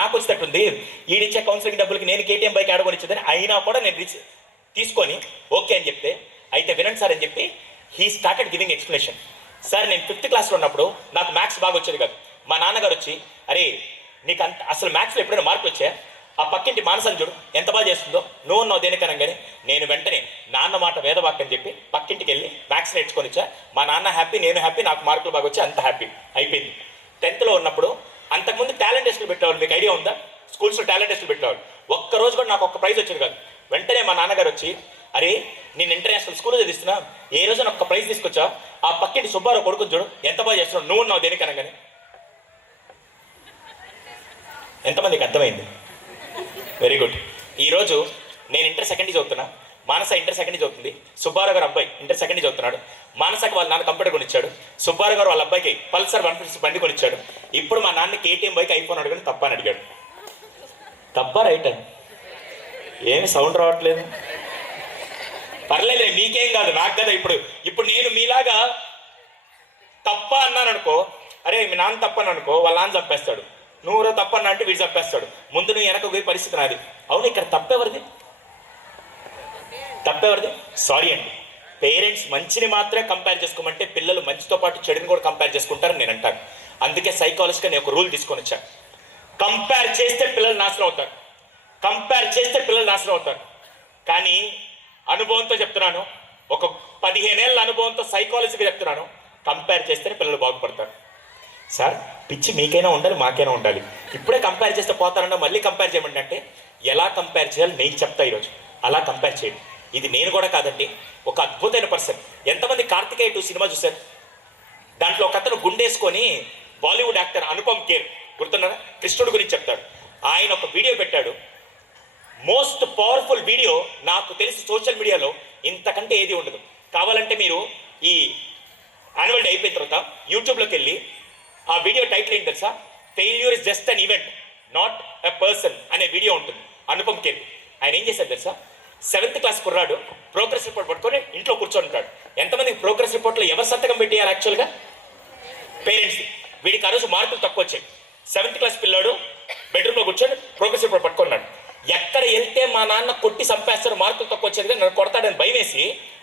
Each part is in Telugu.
నాకు వచ్చేటట్టుంది, ఈడిచ్చే కౌన్సిలింగ్ డబ్బులకి నేను కేటీఎం బైక్ ఆడకొని ఇచ్చేదని అయినా కూడా నేను తీసుకొని ఓకే అని చెప్తే, అయితే వినండి సార్ అని చెప్పి he started giving explanation. Sir నేను 5th క్లాస్లో ఉన్నప్పుడు నాకు మ్యాథ్స్ బాగా వచ్చేది కాదు. మా నాన్నగారు వచ్చి, అరే నీకు అసలు మ్యాథ్స్లో ఎప్పుడైనా మార్కులు వచ్చాయా, ఆ పక్కింటి మానసని చూడు ఎంత బాగా చేస్తుందో, నువ్వు ఉన్నావు దేనికనగానే నేను వెంటనే నాన్న మాట వేదవాక్ అని చెప్పి పక్కింటికి వెళ్ళి మ్యాథ్స్ నేర్చుకొని వచ్చా. మా నాన్న హ్యాపీ, నేను హ్యాపీ, నాకు మార్కులు బాగా వచ్చి అంత హ్యాపీ అయిపోయింది. 10th ఉన్నప్పుడు అంతకుముందు టాలెంట్ టెస్టులు పెట్టేవాళ్ళు, మీకు ఐడియా ఉందా? స్కూల్స్లో టాలెంట్ టెస్టులు పెట్టేవాళ్ళు. ఒక్కరోజు కూడా నాకు ఒక్క ప్రైజ్ వచ్చేది కాదు. వెంటనే మా నాన్నగారు వచ్చి, అరే నేను ఇంటర్నేషనల్ స్కూల్లో చదివిస్తున్నా, ఏ రోజు నాకు ఒక ప్రైజ్ తీసుకొచ్చా, ఆ పక్కింటి సుబ్బారావు కొడుకుని చూడు ఎంత బాగా చేస్తున్నావు, నువ్వు ఉన్నావు దేనికనగానే. ఎంతమందికి అర్థమైంది? Very good. ఈరోజు నేను ఇంటర్ సెకండ్ చదువుతున్నా, మానస ఇంటర్ సెకండ్ చదువుతుంది, సుబ్బారావు గారు అబ్బాయి ఇంటర్ సెకండ్ చదువుతున్నాడు. మానసకి వాళ్ళ నాన్న కంప్యూటర్ కొనిచ్చాడు, సుబ్బారావు గారు వాళ్ళ అబ్బాయికి పల్సర్ 150 బండి కొనిచ్చాడు. ఇప్పుడు మా నాన్న కేటీఎం బైక్ ఐఫోన్ అడిగాడు, తప్ప అని అడిగాడు. తప్ప రైట్ అని ఏమి సౌండ్ రావట్లేదు? పర్లేదు, మీకేం కాదు, నాకు కదా. ఇప్పుడు నేను మీలాగా తప్ప అన్నాను అనుకో, అరే మీ నాన్న తప్పని అనుకో, వాళ్ళ నాన్న చంపేస్తాడు. నువ్వు తప్పన్నా అంటే వీడు చంపేస్తాడు. ముందు నువ్వు వెనక పోయి పరిస్థితి నాది. అవును, ఇక్కడ తప్పెవరిది? సారీ అండి. పేరెంట్స్ మంచిని మాత్రమే కంపేర్ చేసుకోమంటే పిల్లలు మంచితో పాటు చెడుని కూడా కంపేర్ చేసుకుంటారని నేను అంటాను. అందుకే సైకాలజిగా నేను ఒక రూల్ తీసుకొని వచ్చాను. కంపేర్ చేస్తే పిల్లలు నాశనం అవుతారు. కానీ అనుభవంతో చెప్తున్నాను, ఒక 15 ఏళ్ళ అనుభవంతో సైకాలజీగా చెప్తున్నాను, కంపేర్ చేస్తేనే పిల్లలు బాగుపడతారు. సార్ పిచ్చి మీకైనా ఉండాలి, మాకైనా ఉండాలి. ఇప్పుడే కంపేర్ చేస్తే పోతారన్నా మళ్ళీ కంపేర్ చేయమంటే అంటే ఎలా కంపేర్ చేయాలి నేను చెప్తా ఈరోజు. అలా కంపేర్ చేయండి. ఇది నేను కూడా కాదండి, ఒక అద్భుతమైన పర్సన్. ఎంతమంది కార్తికేయ 2 సినిమా చూశారు? దాంట్లో ఒక అతను గుండేసుకొని బాలీవుడ్ యాక్టర్ అనుపమ్ ఖేర్, గుర్తున్నారా? కృష్ణుడు గురించి చెప్తాడు. ఆయన ఒక వీడియో పెట్టాడు, మోస్ట్ పవర్ఫుల్ వీడియో. నాకు తెలిసి సోషల్ మీడియాలో ఇంతకంటే ఏది ఉండదు. కావాలంటే మీరు ఈ యాన్యువల్ డే అయిపోయిన తర్వాత యూట్యూబ్లోకి వెళ్ళి ఆ వీడియో టైటిల్ ఏంటి తెలుసా? Failure is just an event, not a person అనే వీడియో ఉంటుంది. అనుపమ్ ఖేర్ ఆయన ఏం చేశారు తెలుసా? 7th క్లాస్ కుర్రాడు ప్రోగ్రెస్ రిపోర్ట్ పట్టుకొని ఇంట్లో కూర్చొని ఉంటాడు. ఎంతమందికి ప్రోగ్రెస్ రిపోర్ట్లో ఎవరు సంతకం పెట్టేయాలి? యాక్చువల్గా పేరెంట్స్. వీడికి ఆ రోజు మార్కులు తక్కువ వచ్చాయి. 7th క్లాస్ పిల్లాడు బెడ్రూమ్లో కూర్చొని ప్రోగ్రెస్ రిపోర్ట్ పట్టుకున్నాడు. ఎక్కడ వెళ్తే మా నాన్న కొట్టి చంపేస్తారు, మార్కులు తక్కువ వచ్చేది నన్ను కొడతాడని భయం వేసి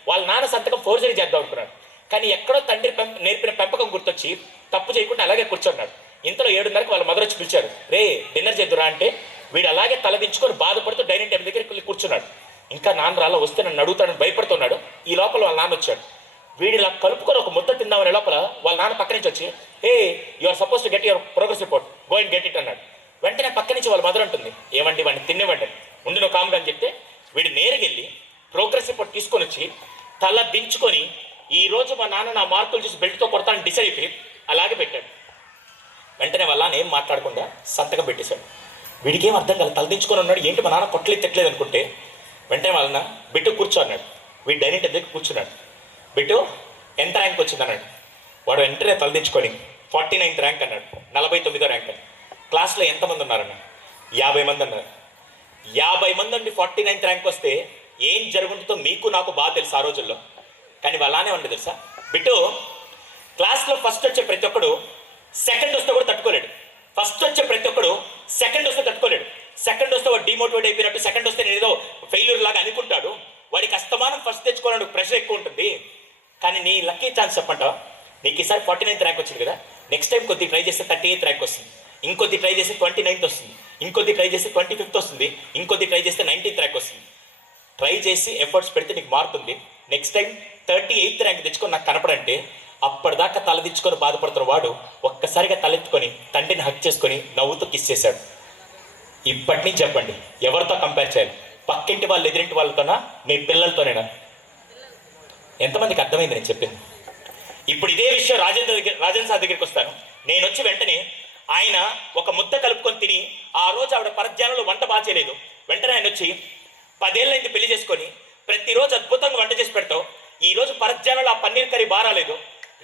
వాళ్ళ నాన్న సంతకం ఫోర్జరీ చేద్దాం అనుకున్నాడు. కానీ ఎక్కడో తండ్రి నేర్పిన పెంపకం గుర్తొచ్చి తప్పు చేయకుండా అలాగే కూర్చున్నాడు. ఇంతలో 7:30కి వాళ్ళ మదర్ వచ్చి పిలిచారు, రే డిన్నర్ చేద్దురా అంటే వీడు అలాగే తలదించుకొని బాధపడుతూ డైనింగ్ టేబుల్ దగ్గరికి వెళ్ళి కూర్చున్నాడు. ఇంకా నాన్న రాలా, వస్తే నన్ను అడుగుతాడని భయపడుతున్నాడు. ఈ లోపల వాళ్ళ నాన్న వచ్చాడు. వీడు ఇలా కలుపుకొని ఒక ముద్ద తిందామనే లోపల వాళ్ళ నాన్న పక్క నుంచి వచ్చి, hey you are suppose to get your progress report, go and get it అన్నాడు. వెంటనే పక్క నుంచి వాళ్ళ మదర్ ఉంటుంది, ఏమండి వాడిని తినేవండి, ముందు నువ్వు కామ్గా అని చెప్తే వీడు నేరుగా వెళ్ళి ప్రోగ్రెస్ రిపోర్ట్ తీసుకొని వచ్చి తల దించుకొని, ఈ రోజు మా నాన్న నా మార్కులు చూసి బెల్ట్తో కొడతానని డిసైడ్ అయిపోయి అలాగే పెట్టాడు. వెంటనే వాళ్ళ నాన్న ఏం మాట్లాడకుండా సంతకం పెట్టేశాడు. వీడికి ఏం అర్థం కాదు, తలదించుకొని ఉన్నాడు. ఏంటి మా నాన్న కొట్టలేదు తిట్టలేదు అనుకుంటే వెంటనే వాళ్ళ బిట్టు కూర్చో అన్నాడు. వీడు డైనింగ్ టేబుల్ దగ్గర కూర్చున్నాడు. బిట్టు ఎంత ర్యాంక్ వచ్చింది అన్నాడు. వాడు వెంటనే తలదించుకొని 49th ర్యాంక్ అన్నాడు. 49వ ర్యాంక్ అన్నాడు. క్లాస్లో ఎంతమంది ఉన్నారన్న? 50 మంది అన్నారు. 50 మంది నుండి 49th ర్యాంక్ వస్తే ఏం జరుగుతుందో మీకు నాకు బాగా తెలుసు ఆ రోజుల్లో. కానీ వాళ్ళనే ఉండదు తెలుసా? బిట్టు క్లాస్లో ఫస్ట్ వచ్చే ప్రతి ఒక్కడు సెకండ్ వస్తే కూడా తట్టుకోలేడు. ఫస్ట్ వచ్చే ప్రతి ఒక్కడు సెకండ్ వస్తే తట్టుకోలేడు. సెకండ్ వస్తే వాడు డిమోటివేట్ అయిపోయినట్టు, సెకండ్ వస్తే నేను ఏదో ఫెయిల్యూర్ లాగా అనుకుంటాడు. వాడికి అస్తమానం ఫస్ట్ తెచ్చుకోవడానికి ప్రెషర్ ఎక్కువ ఉంటుంది. కానీ నీ లక్కీ ఛాన్స్ చెప్పంటావా? నీకు ఈసారి 49th ర్యాంక్ వచ్చింది కదా, నెక్స్ట్ టైం కొద్దిగా ట్రై చేస్తే 38th ర్యాంక్ వస్తుంది, ఇంకొద్ది ట్రై చేస్తే 29th వస్తుంది, ఇంకొద్ది ట్రై చేస్తే 25th వస్తుంది, ఇంకొద్ది ట్రై చేస్తే 19th ర్యాంక్ వస్తుంది. ట్రై చేసి ఎఫర్ట్స్ పెడితే నీకు మారుతుంది. నెక్స్ట్ టైం 38th ర్యాంక్ తెచ్చుకొని నాకు కనపడంటే అప్పటిదాకా తలదించుకొని బాధపడుతున్న వాడు ఒక్కసారిగా తలెత్తుకొని తండ్రిని హక్ చేసుకొని నవ్వుతూ కిస్ చేశాడు. ఇప్పటి నుంచి చెప్పండి, ఎవరితో కంపేర్ చేయాలి? పక్కింటి వాళ్ళు, ఎదురింటి వాళ్ళతోనా, మీ పిల్లలతోనేనా? ఎంతమందికి అర్థమైంది నేను చెప్పింది? ఇప్పుడు ఇదే విషయం రాజేంద్ర సార్ దగ్గరికి వస్తాను. నేను వచ్చి వెంటనే ఆయన ఒక ముద్ద కలుపుకొని తిని, ఆ రోజు ఆవిడ పరధ్యానంలో వంట బాగా చేయలేదు. వెంటనే ఆయన వచ్చి 10 ఏళ్ళైంది పెళ్లి చేసుకొని ప్రతిరోజు అద్భుతంగా వంట చేసి పెడతావు, ఈ రోజు పరధ్యానంలో ఆ పన్నీర్ కర్రీ బారాలేదు,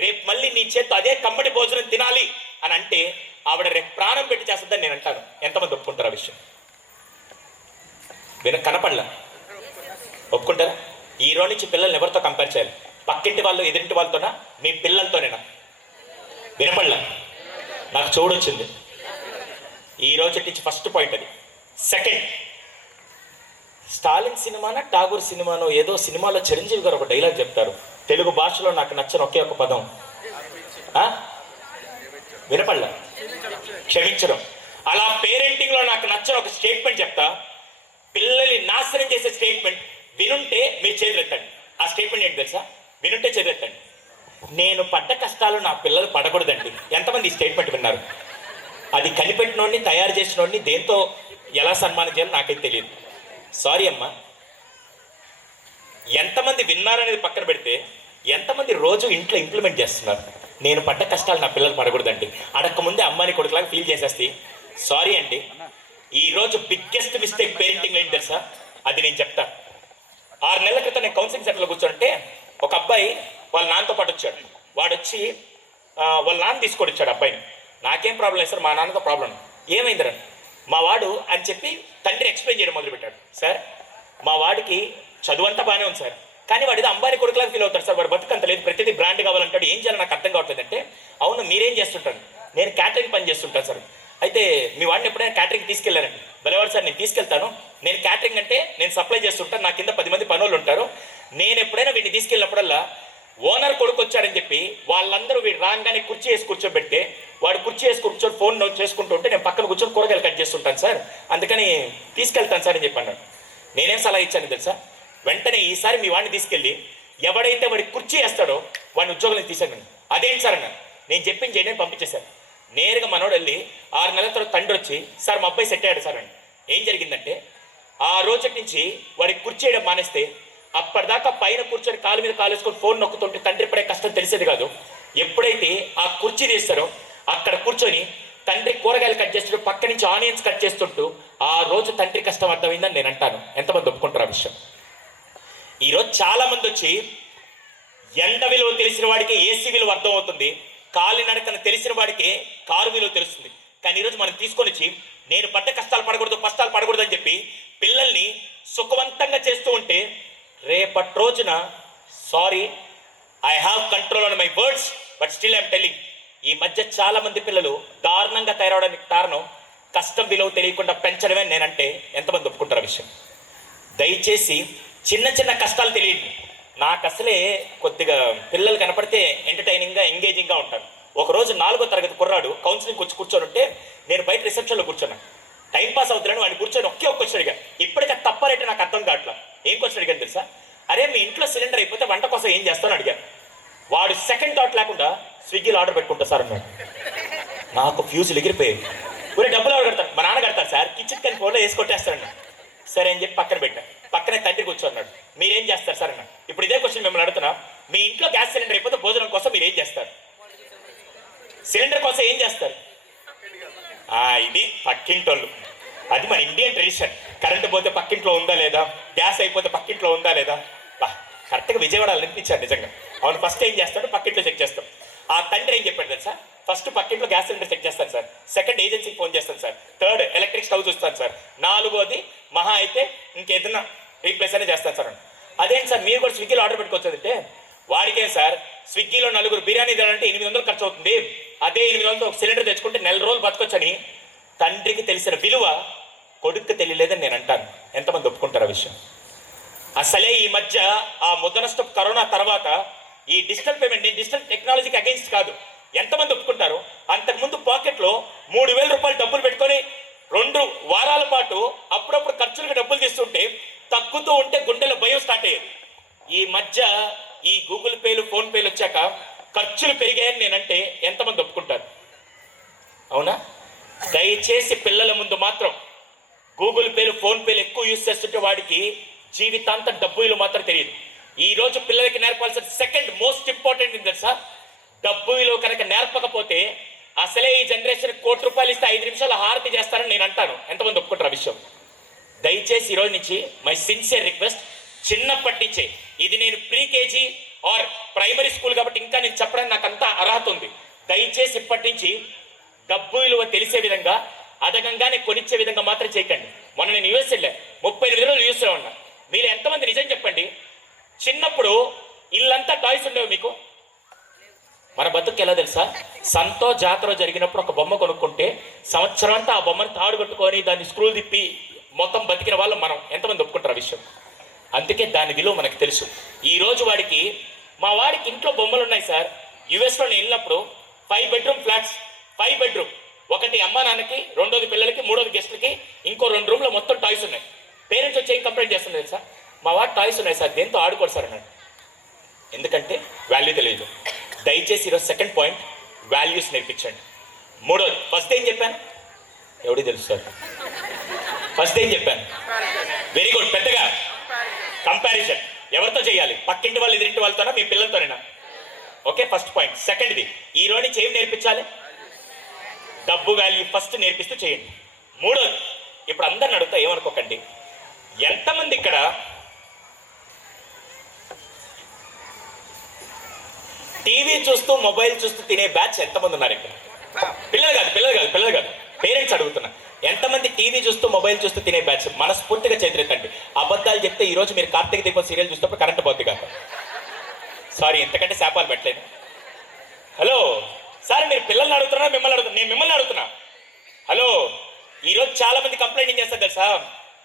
రేపు మళ్ళీ నీ చేత్తో అదే కమ్మడి భోజనం తినాలి అని అంటే ఆవిడ రేపు ప్రాణం పెట్టి చేస్తుందని నేను అంటాను. ఎంతమంది ఒప్పుకుంటారు ఆ విషయం? కనపడలా? ఒప్పుకుంటారా? ఈ రోజు నుంచి పిల్లల్ని ఎవరితో కంపేర్ చేయాలి? పక్కింటి వాళ్ళు, ఎదురింటి వాళ్ళతోనా, మీ పిల్లలతోనేనా? వినపడలా? నాకు చూడొచ్చింది. ఈ రోజు నుంచి ఫస్ట్ పాయింట్ అది. సెకండ్, స్టాలిన్ సినిమానా ఠాగూర్ సినిమానో ఏదో సినిమాలో చిరంజీవి గారు ఒక డైలాగ్ చెప్తారు, తెలుగు భాషలో నాకు నచ్చని ఒకే ఒక పదం, వినపడలా, క్షమించడం. అలా పేరెంటింగ్లో నాకు నచ్చని ఒక స్టేట్మెంట్ చెప్తా, పిల్లల్ని నాశనం చేసే స్టేట్మెంట్. వినుంటే మీరు చేతులెత్తండి. ఆ స్టేట్మెంట్ ఏంటి తెలుసా? వినుంటే చేతులెత్తండి. నేను పడ్డ కష్టాలు నా పిల్లలు పడకూడదండి. ఎంతమంది ఈ స్టేట్మెంట్ విన్నారు? అది కనిపెట్టినోడిని, తయారు చేసినోడిని దేంతో ఎలా సన్మానం చేయాలో నాకైతే తెలియదు. సారీ అమ్మా. ఎంతమంది విన్నారనేది పక్కన పెడితే ఎంతమంది రోజు ఇంట్లో ఇంప్లిమెంట్ చేస్తున్నారు? నేను పడ్డ కష్టాలు నా పిల్లలు పడకూడదండి. అడక్కముందే అమ్మాని కొడుకులాగా ఫీల్ చేసేస్తే సారీ అండి. ఈరోజు బిగ్గెస్ట్ మిస్టేక్ పేరెంటింగ్ ఏంటి తెలుసా? అది నేను చెప్తా. 6 నెలల క్రితం నేను కౌన్సిలింగ్ సెంటర్లో కూర్చోంటే ఒక అబ్బాయి వాళ్ళ నాన్నతో పాటు వచ్చాడు. వాడు వచ్చి వాళ్ళ నాన్న తీసుకొని వచ్చాడు అబ్బాయిని. నాకేం ప్రాబ్లం లేదు సార్, మా నాన్నతో ప్రాబ్లం. ఏమైందిరా? మా వాడు అని చెప్పి తండ్రి ఎక్స్ప్లెయిన్ చేయడం మొదలుపెట్టాడు. సార్, మా వాడికి చదువు అంతా బాగానే ఉంది సార్, కానీ వాడిది అంబానీ కొడుకులాగా ఫీల్ అవుతాడు సార్. వాడు బతుకంత లేదు, ప్రతిదీ బ్రాండ్ కావాలంటాడు. ఏం చేయాలో నాకు అర్థం కావట్లేదు అంటే, అవును మీరేం చేస్తుంటాను? నేను క్యాటరింగ్ పని చేస్తుంటాను సార్. అయితే మీ వాడిని ఎప్పుడైనా క్యాటరింగ్ తీసుకెళ్ళారండి? బలేవాడు సార్, నేను తీసుకెళ్తాను. నేను క్యాటరింగ్ అంటే నేను సప్లై చేస్తుంటాను, నా కింద 10 మంది పనులు ఉంటారు. నేను ఎప్పుడైనా వీడిని తీసుకెళ్ళినప్పుడల్లా ఓనర్ కొడుకు వచ్చాడని చెప్పి వాళ్ళందరూ వీడు రాగానే కుర్చీ వేసి కూర్చోబెడితే వాడు కుర్చీ వేసి కూర్చొని ఫోన్ చేసుకుంటూ ఉంటే నేను పక్కన కూర్చొని కూరగాయలు కట్ చేస్తుంటాను సార్, అందుకని తీసుకెళ్తాను సార్ అని చెప్పి అన్నాడు. నేనేం సలహా ఇచ్చాను తెలుసా? వెంటనే ఈసారి మీ వాడిని తీసుకెళ్ళి ఎవడైతే వాడి కుర్చీ వేస్తాడో వాడిని ఉద్యోగం తీశాను. అదేంటి సార్ అన్నాను. నేను చెప్పింది చేయని పంపించేశాను. నేరుగా మనోడు వెళ్ళి 6 నెలల తర్వాత తండ్రి వచ్చి, సార్ మా అబ్బాయి సెట్ అయ్యాడు సార్ అని. ఏం జరిగిందంటే ఆ రోజు నుంచి వాడికి కుర్చీ వేయడం మానేస్తే అప్పటిదాకా పైన కూర్చొని కాలు మీద కాలు వేసుకొని ఫోన్ నొక్కుతుంటే తండ్రి పడే కష్టం తెలిసేది కాదు. ఎప్పుడైతే ఆ కుర్చీ తీస్తారో అక్కడ కూర్చొని తండ్రి కూరగాయలు కట్ చేస్తూ పక్క నుంచి ఆనియన్స్ కట్ చేస్తుంటూ ఆ రోజు తండ్రి కష్టం అర్థమైందని నేను అంటాను. ఎంతమంది ఒప్పుకుంటారు ఆ విషయం? ఈరోజు చాలా మంది వచ్చి ఎండ విలువ తెలిసిన వాడికి ఏసీ విలువ అర్థం అవుతుంది, కాలినడకన తెలిసిన వాడికి కారు విలువ తెలుస్తుంది. కానీ ఈరోజు మనం తీసుకొని వచ్చి నేను పడ్డ కష్టాలు పడకూడదు అని చెప్పి పిల్లల్ని సుఖవంతంగా చేస్తూ ఉంటే రేపటి రోజున sorry I have control on my words but still I'm telling, ఈ మధ్య చాలా మంది పిల్లలు దారుణంగా తయారవడానికి కారణం కష్టం విలువ తెలియకుండా పెంచడమే నేనంటే ఎంతమంది ఒప్పుకుంటారు విషయం? దయచేసి చిన్న చిన్న కష్టాలు తెలియండి. నాకు అసలే కొద్దిగా పిల్లలు కనపడితే ఎంటర్టైనింగ్గా ఎంగేజింగ్గా ఉంటారు. ఒకరోజు 4వ తరగతి కుర్రాడు కౌన్సిలింగ్ వచ్చి కూర్చొని ఉంటే నేను బయట రిసెప్షన్లో కూర్చున్నాను. టైంపాస్ అవుతున్నాను, వాడిని కూర్చొని ఒకే క్వశ్చన్ అడిగా. ఇప్పటికే తప్పరేంటి నాకు అర్థం కావట్లా. ఏం క్వశ్చన్ అడిగాను తెలుసా? అరే మీ ఇంట్లో సిలిండర్ అయిపోతే వంట కోసం ఏం చేస్తాను అడిగాను. వాడు సెకండ్ థాట్ లేకుండా స్విగ్గీలో ఆర్డర్ పెట్టుకుంటా సార్ అన్నాడు. నాకు ఫ్యూజులు ఎగిరిపోయాయి. ఊరే డబ్బులు ఎవరు కడతారు? మా నాన్న కడతారు సార్, కిచెన్ కానీ ఫోన్లో వేసి కొట్టేస్తాడు. సరే అని చెప్పి పక్కన పెట్టా. పక్కనే తండ్రి కూర్చోన్నాడు. మీరేం చేస్తారు సార్ అన్నాడు. ఇప్పుడు ఇదే క్వశ్చన్ మిమ్మల్ని అడుగుతున్నా, మీ ఇంట్లో గ్యాస్ సిలిండర్ అయిపోతే భోజనం కోసం మీరు ఏం చేస్తారు? సిలిండర్ కోసం ఏం చేస్తారు? ఇది పక్కింటోళ్ళు. అది మన ఇండియన్ ట్రెడిషన్. కరెంటు పోతే పక్కింట్లో ఉందా లేదా, గ్యాస్ అయిపోతే పక్కింట్లో ఉందా లేదా. కరెక్ట్గా విజయవాడ అనిపించాడు నిజంగా. అవును, ఫస్ట్ ఏం చేస్తాడు? పక్కింట్లో చెక్ చేస్తాం. ఆ తండ్రి ఏం చెప్పాడు తెలుసా? ఫస్ట్ పక్కింట్లో గ్యాస్ సిలిండర్ చెక్ చేస్తాను సార్, సెకండ్ ఏజెన్సీకి ఫోన్ చేస్తాను సార్, థర్డ్ ఎలక్ట్రిక్ స్టవ్ చూస్తాను సార్, 4వది మహా అయితే ఇంకేదన్నా రీప్లేస్ అనే చేస్తాను సార్. అదేంటి సార్ మీరు కూడా స్విగ్గీలో ఆర్డర్ పెట్టుకోవచ్చంటే, వాడికేం సార్ స్విగ్గీలో 4 బిర్యానీ తినాలంటే 800 ఖర్చు అవుతుంది, అదే 800తో ఒక సిలిండర్ తెచ్చుకుంటే 4 రోజులు బతకొచ్చని తండ్రికి తెలిసిన విలువ కొడుకు తెలియలేదని నేను అంటాను. ఎంతమంది ఒప్పుకుంటారు ఆ విషయం? అసలే ఈ మధ్య ఆ ముద్దనష్టం కరోనా తర్వాత ఈ డిజిటల్ పేమెంట్, నేను డిజిటల్ టెక్నాలజీకి అగెన్స్ట్ కాదు, ఎంతమంది ఒప్పుకుంటారు? అంతకుముందు పాకెట్లో 3000 రూపాయలు డబ్బులు పెట్టుకొని 2 వారాల పాటు అప్పుడప్పుడు ఖర్చులకు డబ్బులు తీస్తుంటే తగ్గుతూ ఉంటే గుండెల భయం స్టార్ట్ అయ్యేది. ఈ మధ్య ఈ గూగుల్ పేలు, ఫోన్ పేలు వచ్చాక ఖర్చులు పెరిగాయని నేనంటే ఎంతమంది ఒప్పుకుంటారు? అవునా? దయచేసి పిల్లల ముందు మాత్రం గూగుల్ పేలు, ఫోన్ పేలు ఎక్కువ యూజ్ చేస్తుంటే వాడికి జీవితాంతం డబ్బు విలువ మాత్రం తెలియదు. ఈ రోజు పిల్లలకి నేర్పాల్సిన సెకండ్ మోస్ట్ ఇంపార్టెంట్ ఏంటి తెలుసా? డబ్బు విలువ కనుక నేర్పకపోతే అసలే ఈ జనరేషన్ ₹1 కోటి ఇస్తే 5 నిమిషాలు హారతి చేస్తారని నేను అంటాను. ఎంతమంది ఒప్పుకుంటారు ఆ విషయం? దయచేసి ఈరోజు నుంచి మై సిన్సియర్ రిక్వెస్ట్, చిన్నప్పటి నుంచే, ఇది నేను pre KG or primary school కాబట్టి ఇంకా నేను చెప్పడానికి నాకు అంత అర్హత ఉంది. దయచేసి ఇప్పటి నుంచి డబ్బు విలువ తెలిసే విధంగా, అదనంగానే కొనిచ్చే విధంగా మాత్రం చేయకండి. మొన్న నేను యూఎస్ వెళ్ళా, 38 రోజులు యూఎస్లో ఉన్నా. మీరు ఎంతమంది నిజం చెప్పండి, చిన్నప్పుడు ఇల్లంతా టాయ్స్ ఉండేవి మీకు? మన బతుకు ఎలా తెలుసా? సంతో జాతర జరిగినప్పుడు ఒక బొమ్మ కొనుక్కుంటే సంవత్సరం అంతా ఆ బొమ్మను తాడు కట్టుకొని దాన్ని స్క్రూలు తిప్పి మొత్తం బతికిన వాళ్ళు మనం. ఎంతమంది ఒప్పుకుంటారు ఆ విషయం? అందుకే దాని విలువ మనకు తెలుసు. ఈ రోజు వాడికి, మా వాడికి ఇంట్లో బొమ్మలు ఉన్నాయి సార్. యుఎస్లో నేను వెళ్ళినప్పుడు 5 బెడ్రూమ్ ఫ్లాట్స్, 5 బెడ్రూమ్, ఒకటి అమ్మా నాన్నకి, రెండోది పిల్లలకి, మూడోది గెస్ట్లకి, ఇంకో 2 రూమ్లో మొత్తం టాయ్స్ ఉన్నాయి. పేరెంట్స్ వచ్చి ఏం కంప్లైంట్ చేస్తున్నారు సార్? మా వాడు టాయ్స్ ఉన్నాయి సార్, దేంతో ఆడుకోడు సార్ అన్నాడు. ఎందుకంటే వాల్యూ తెలియదు. దయచేసి ఈరోజు సెకండ్ పాయింట్, వాల్యూస్ నేర్పించండి. మూడోది, ఫస్ట్ ఏం చెప్పాను? ఎవడి తెలుసు సార్? ఫస్ట్ ఏం చెప్పాను? వెరీ గుడ్, పెద్దగా కంపారిజన్. ఎవరితో చేయాలి? పక్కింటి వాళ్ళు, ఎదురింటి వాళ్ళతోనా, మీ పిల్లలతోనేనా? Okay, first point. సెకండ్ది, ఈ రోజు నుంచి ఏం నేర్పించాలి? డబ్బు వాల్యూ ఫస్ట్ నేర్పిస్తూ చేయండి. మూడోది, ఇప్పుడు అందరిని అడుగుతా, ఏమనుకోకండి, ఎంతమంది ఇక్కడ టీవీ చూస్తూ మొబైల్ చూస్తూ తినే బ్యాచ్ ఎంతమంది ఉన్నారు ఇక్కడ? పిల్లలు కాదు, పేరెంట్స్ అడుగుతున్నా. ఎంతమంది టీవీ చూస్తూ మొబైల్ చూస్తూ తినే బ్యాచ్? మనస్ఫూర్తిగా చేతులెత్తండి. అబద్ధాలు చెప్తే ఈ రోజు మీరు కార్తీక దీపం సీరియల్ చూసినప్పుడు కరెంట్ పోద్ది కాక. సారీ, ఎంతకంటే శాపాలు పెట్టలేను. హలో సార్, మీరు పిల్లల్ని అడుగుతున్నా మిమ్మల్ని అడుగుతున్నా? నేను మిమ్మల్ని అడుగుతున్నా. హలో, ఈరోజు చాలా మంది కంప్లైంట్ చేస్తారు తెలుసా?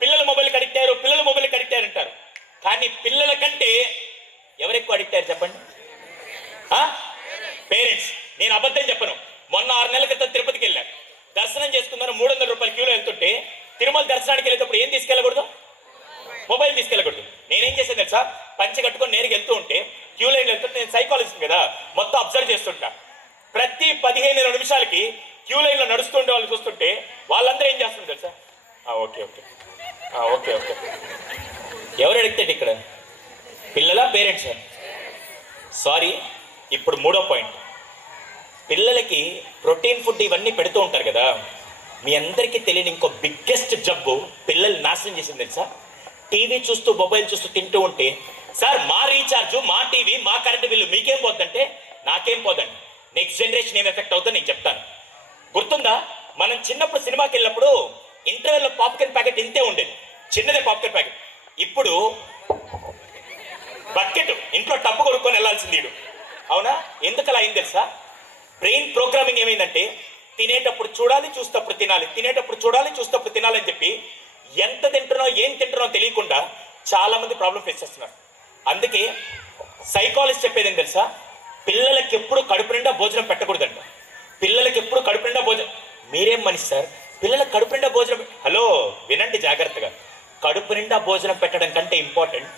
పిల్లలు మొబైల్కి అడిక్ట్ అయ్యారు అంటారు. కానీ పిల్లల కంటే ఎవరు ఎక్కువ అడిక్ట్ అయ్యారు చెప్పండి? పేరెంట్స్. నేను అబద్ధం చెప్పను. మొన్న 6 నెలల క్రితం తిరుపతికి వెళ్ళాను. దర్శనం చేసుకున్నాను. 300 రూపాయల క్యూలో వెళ్తుంటే, తిరుమల దర్శనానికి వెళ్ళేటప్పుడు ఏం తీసుకెళ్ళకూడదు? మొబైల్ తీసుకెళ్ళకూడదు. నేనేం చేశాను తెలుసా? పంచె కట్టుకొని నేరుగా వెళ్తూ ఉంటే, క్యూ లైన్ వెళ్తుంటే, నేను సైకాలజిస్ట్ కదా, మొత్తం అబ్జర్వ్ చేస్తుంటా. ప్రతి 15 నిమిషాలకి క్యూ లైన్లో నడుస్తుండే వాళ్ళు చూస్తుంటే వాళ్ళందరూ ఏం చేస్తున్నారు తెలుసా? ఓకే, ఎవరు అడిగితే ఇక్కడ? పిల్లలా పేరెంట్స్? సారీ. ఇప్పుడు మూడో పాయింట్, పిల్లలకి ప్రోటీన్ ఫుడ్ ఇవన్నీ పెడుతూ ఉంటారు కదా. మీ అందరికీ తెలియని ఇంకో బిగ్గెస్ట్ జబ్బు పిల్లలు నాశనం చేసింది తెలుసా? టీవీ చూస్తూ మొబైల్ చూస్తూ తింటూ ఉంటే, సార్ మా రీఛార్జు, మా టీవీ, మా కరెంటు బిల్లు మీకేం పోద్దంటే, నాకేం పోదండి, నెక్స్ట్ జనరేషన్ ఏం ఎఫెక్ట్ అవుతుందో నేను చెప్తాను. గుర్తుందా? మనం చిన్నప్పుడు సినిమాకి వెళ్ళినప్పుడు ఇంటర్వెల్లో పాప్కార్న్ ప్యాకెట్ ఇంతే ఉండేది, చిన్నదే పాప్కార్న్ ప్యాకెట్. ఇప్పుడు బకెట్, ఇంట్లో టప్పు కొనుక్కొని వెళ్ళాల్సింది. అవునా? ఎందుకు అలా అయింది తెలుసా? బ్రెయిన్ ప్రోగ్రామింగ్ ఏమైందంటే, తినేటప్పుడు చూడాలి, చూస్తప్పుడు తినాలి, తినేటప్పుడు చూడాలి, చూస్తప్పుడు తినాలని చెప్పి ఎంత తింటున్నావు, ఏం తింటున్నావు తెలియకుండా చాలా మంది ప్రాబ్లం ఫేస్ చేస్తున్నారు. అందుకే సైకాలజిస్ట్ చెప్పేది ఏం తెలుసా? పిల్లలకి ఎప్పుడు కడుపు నిండా భోజనం పెట్టకూడదంట. పిల్లలకి ఎప్పుడు కడుపు నిండా భోజనం. మీరేం మనిషి సార్, పిల్లలకు కడుపు నిండా భోజనం? హలో, వినండి జాగ్రత్తగా. కడుపు నిండా భోజనం పెట్టడం కంటే ఇంపార్టెంట్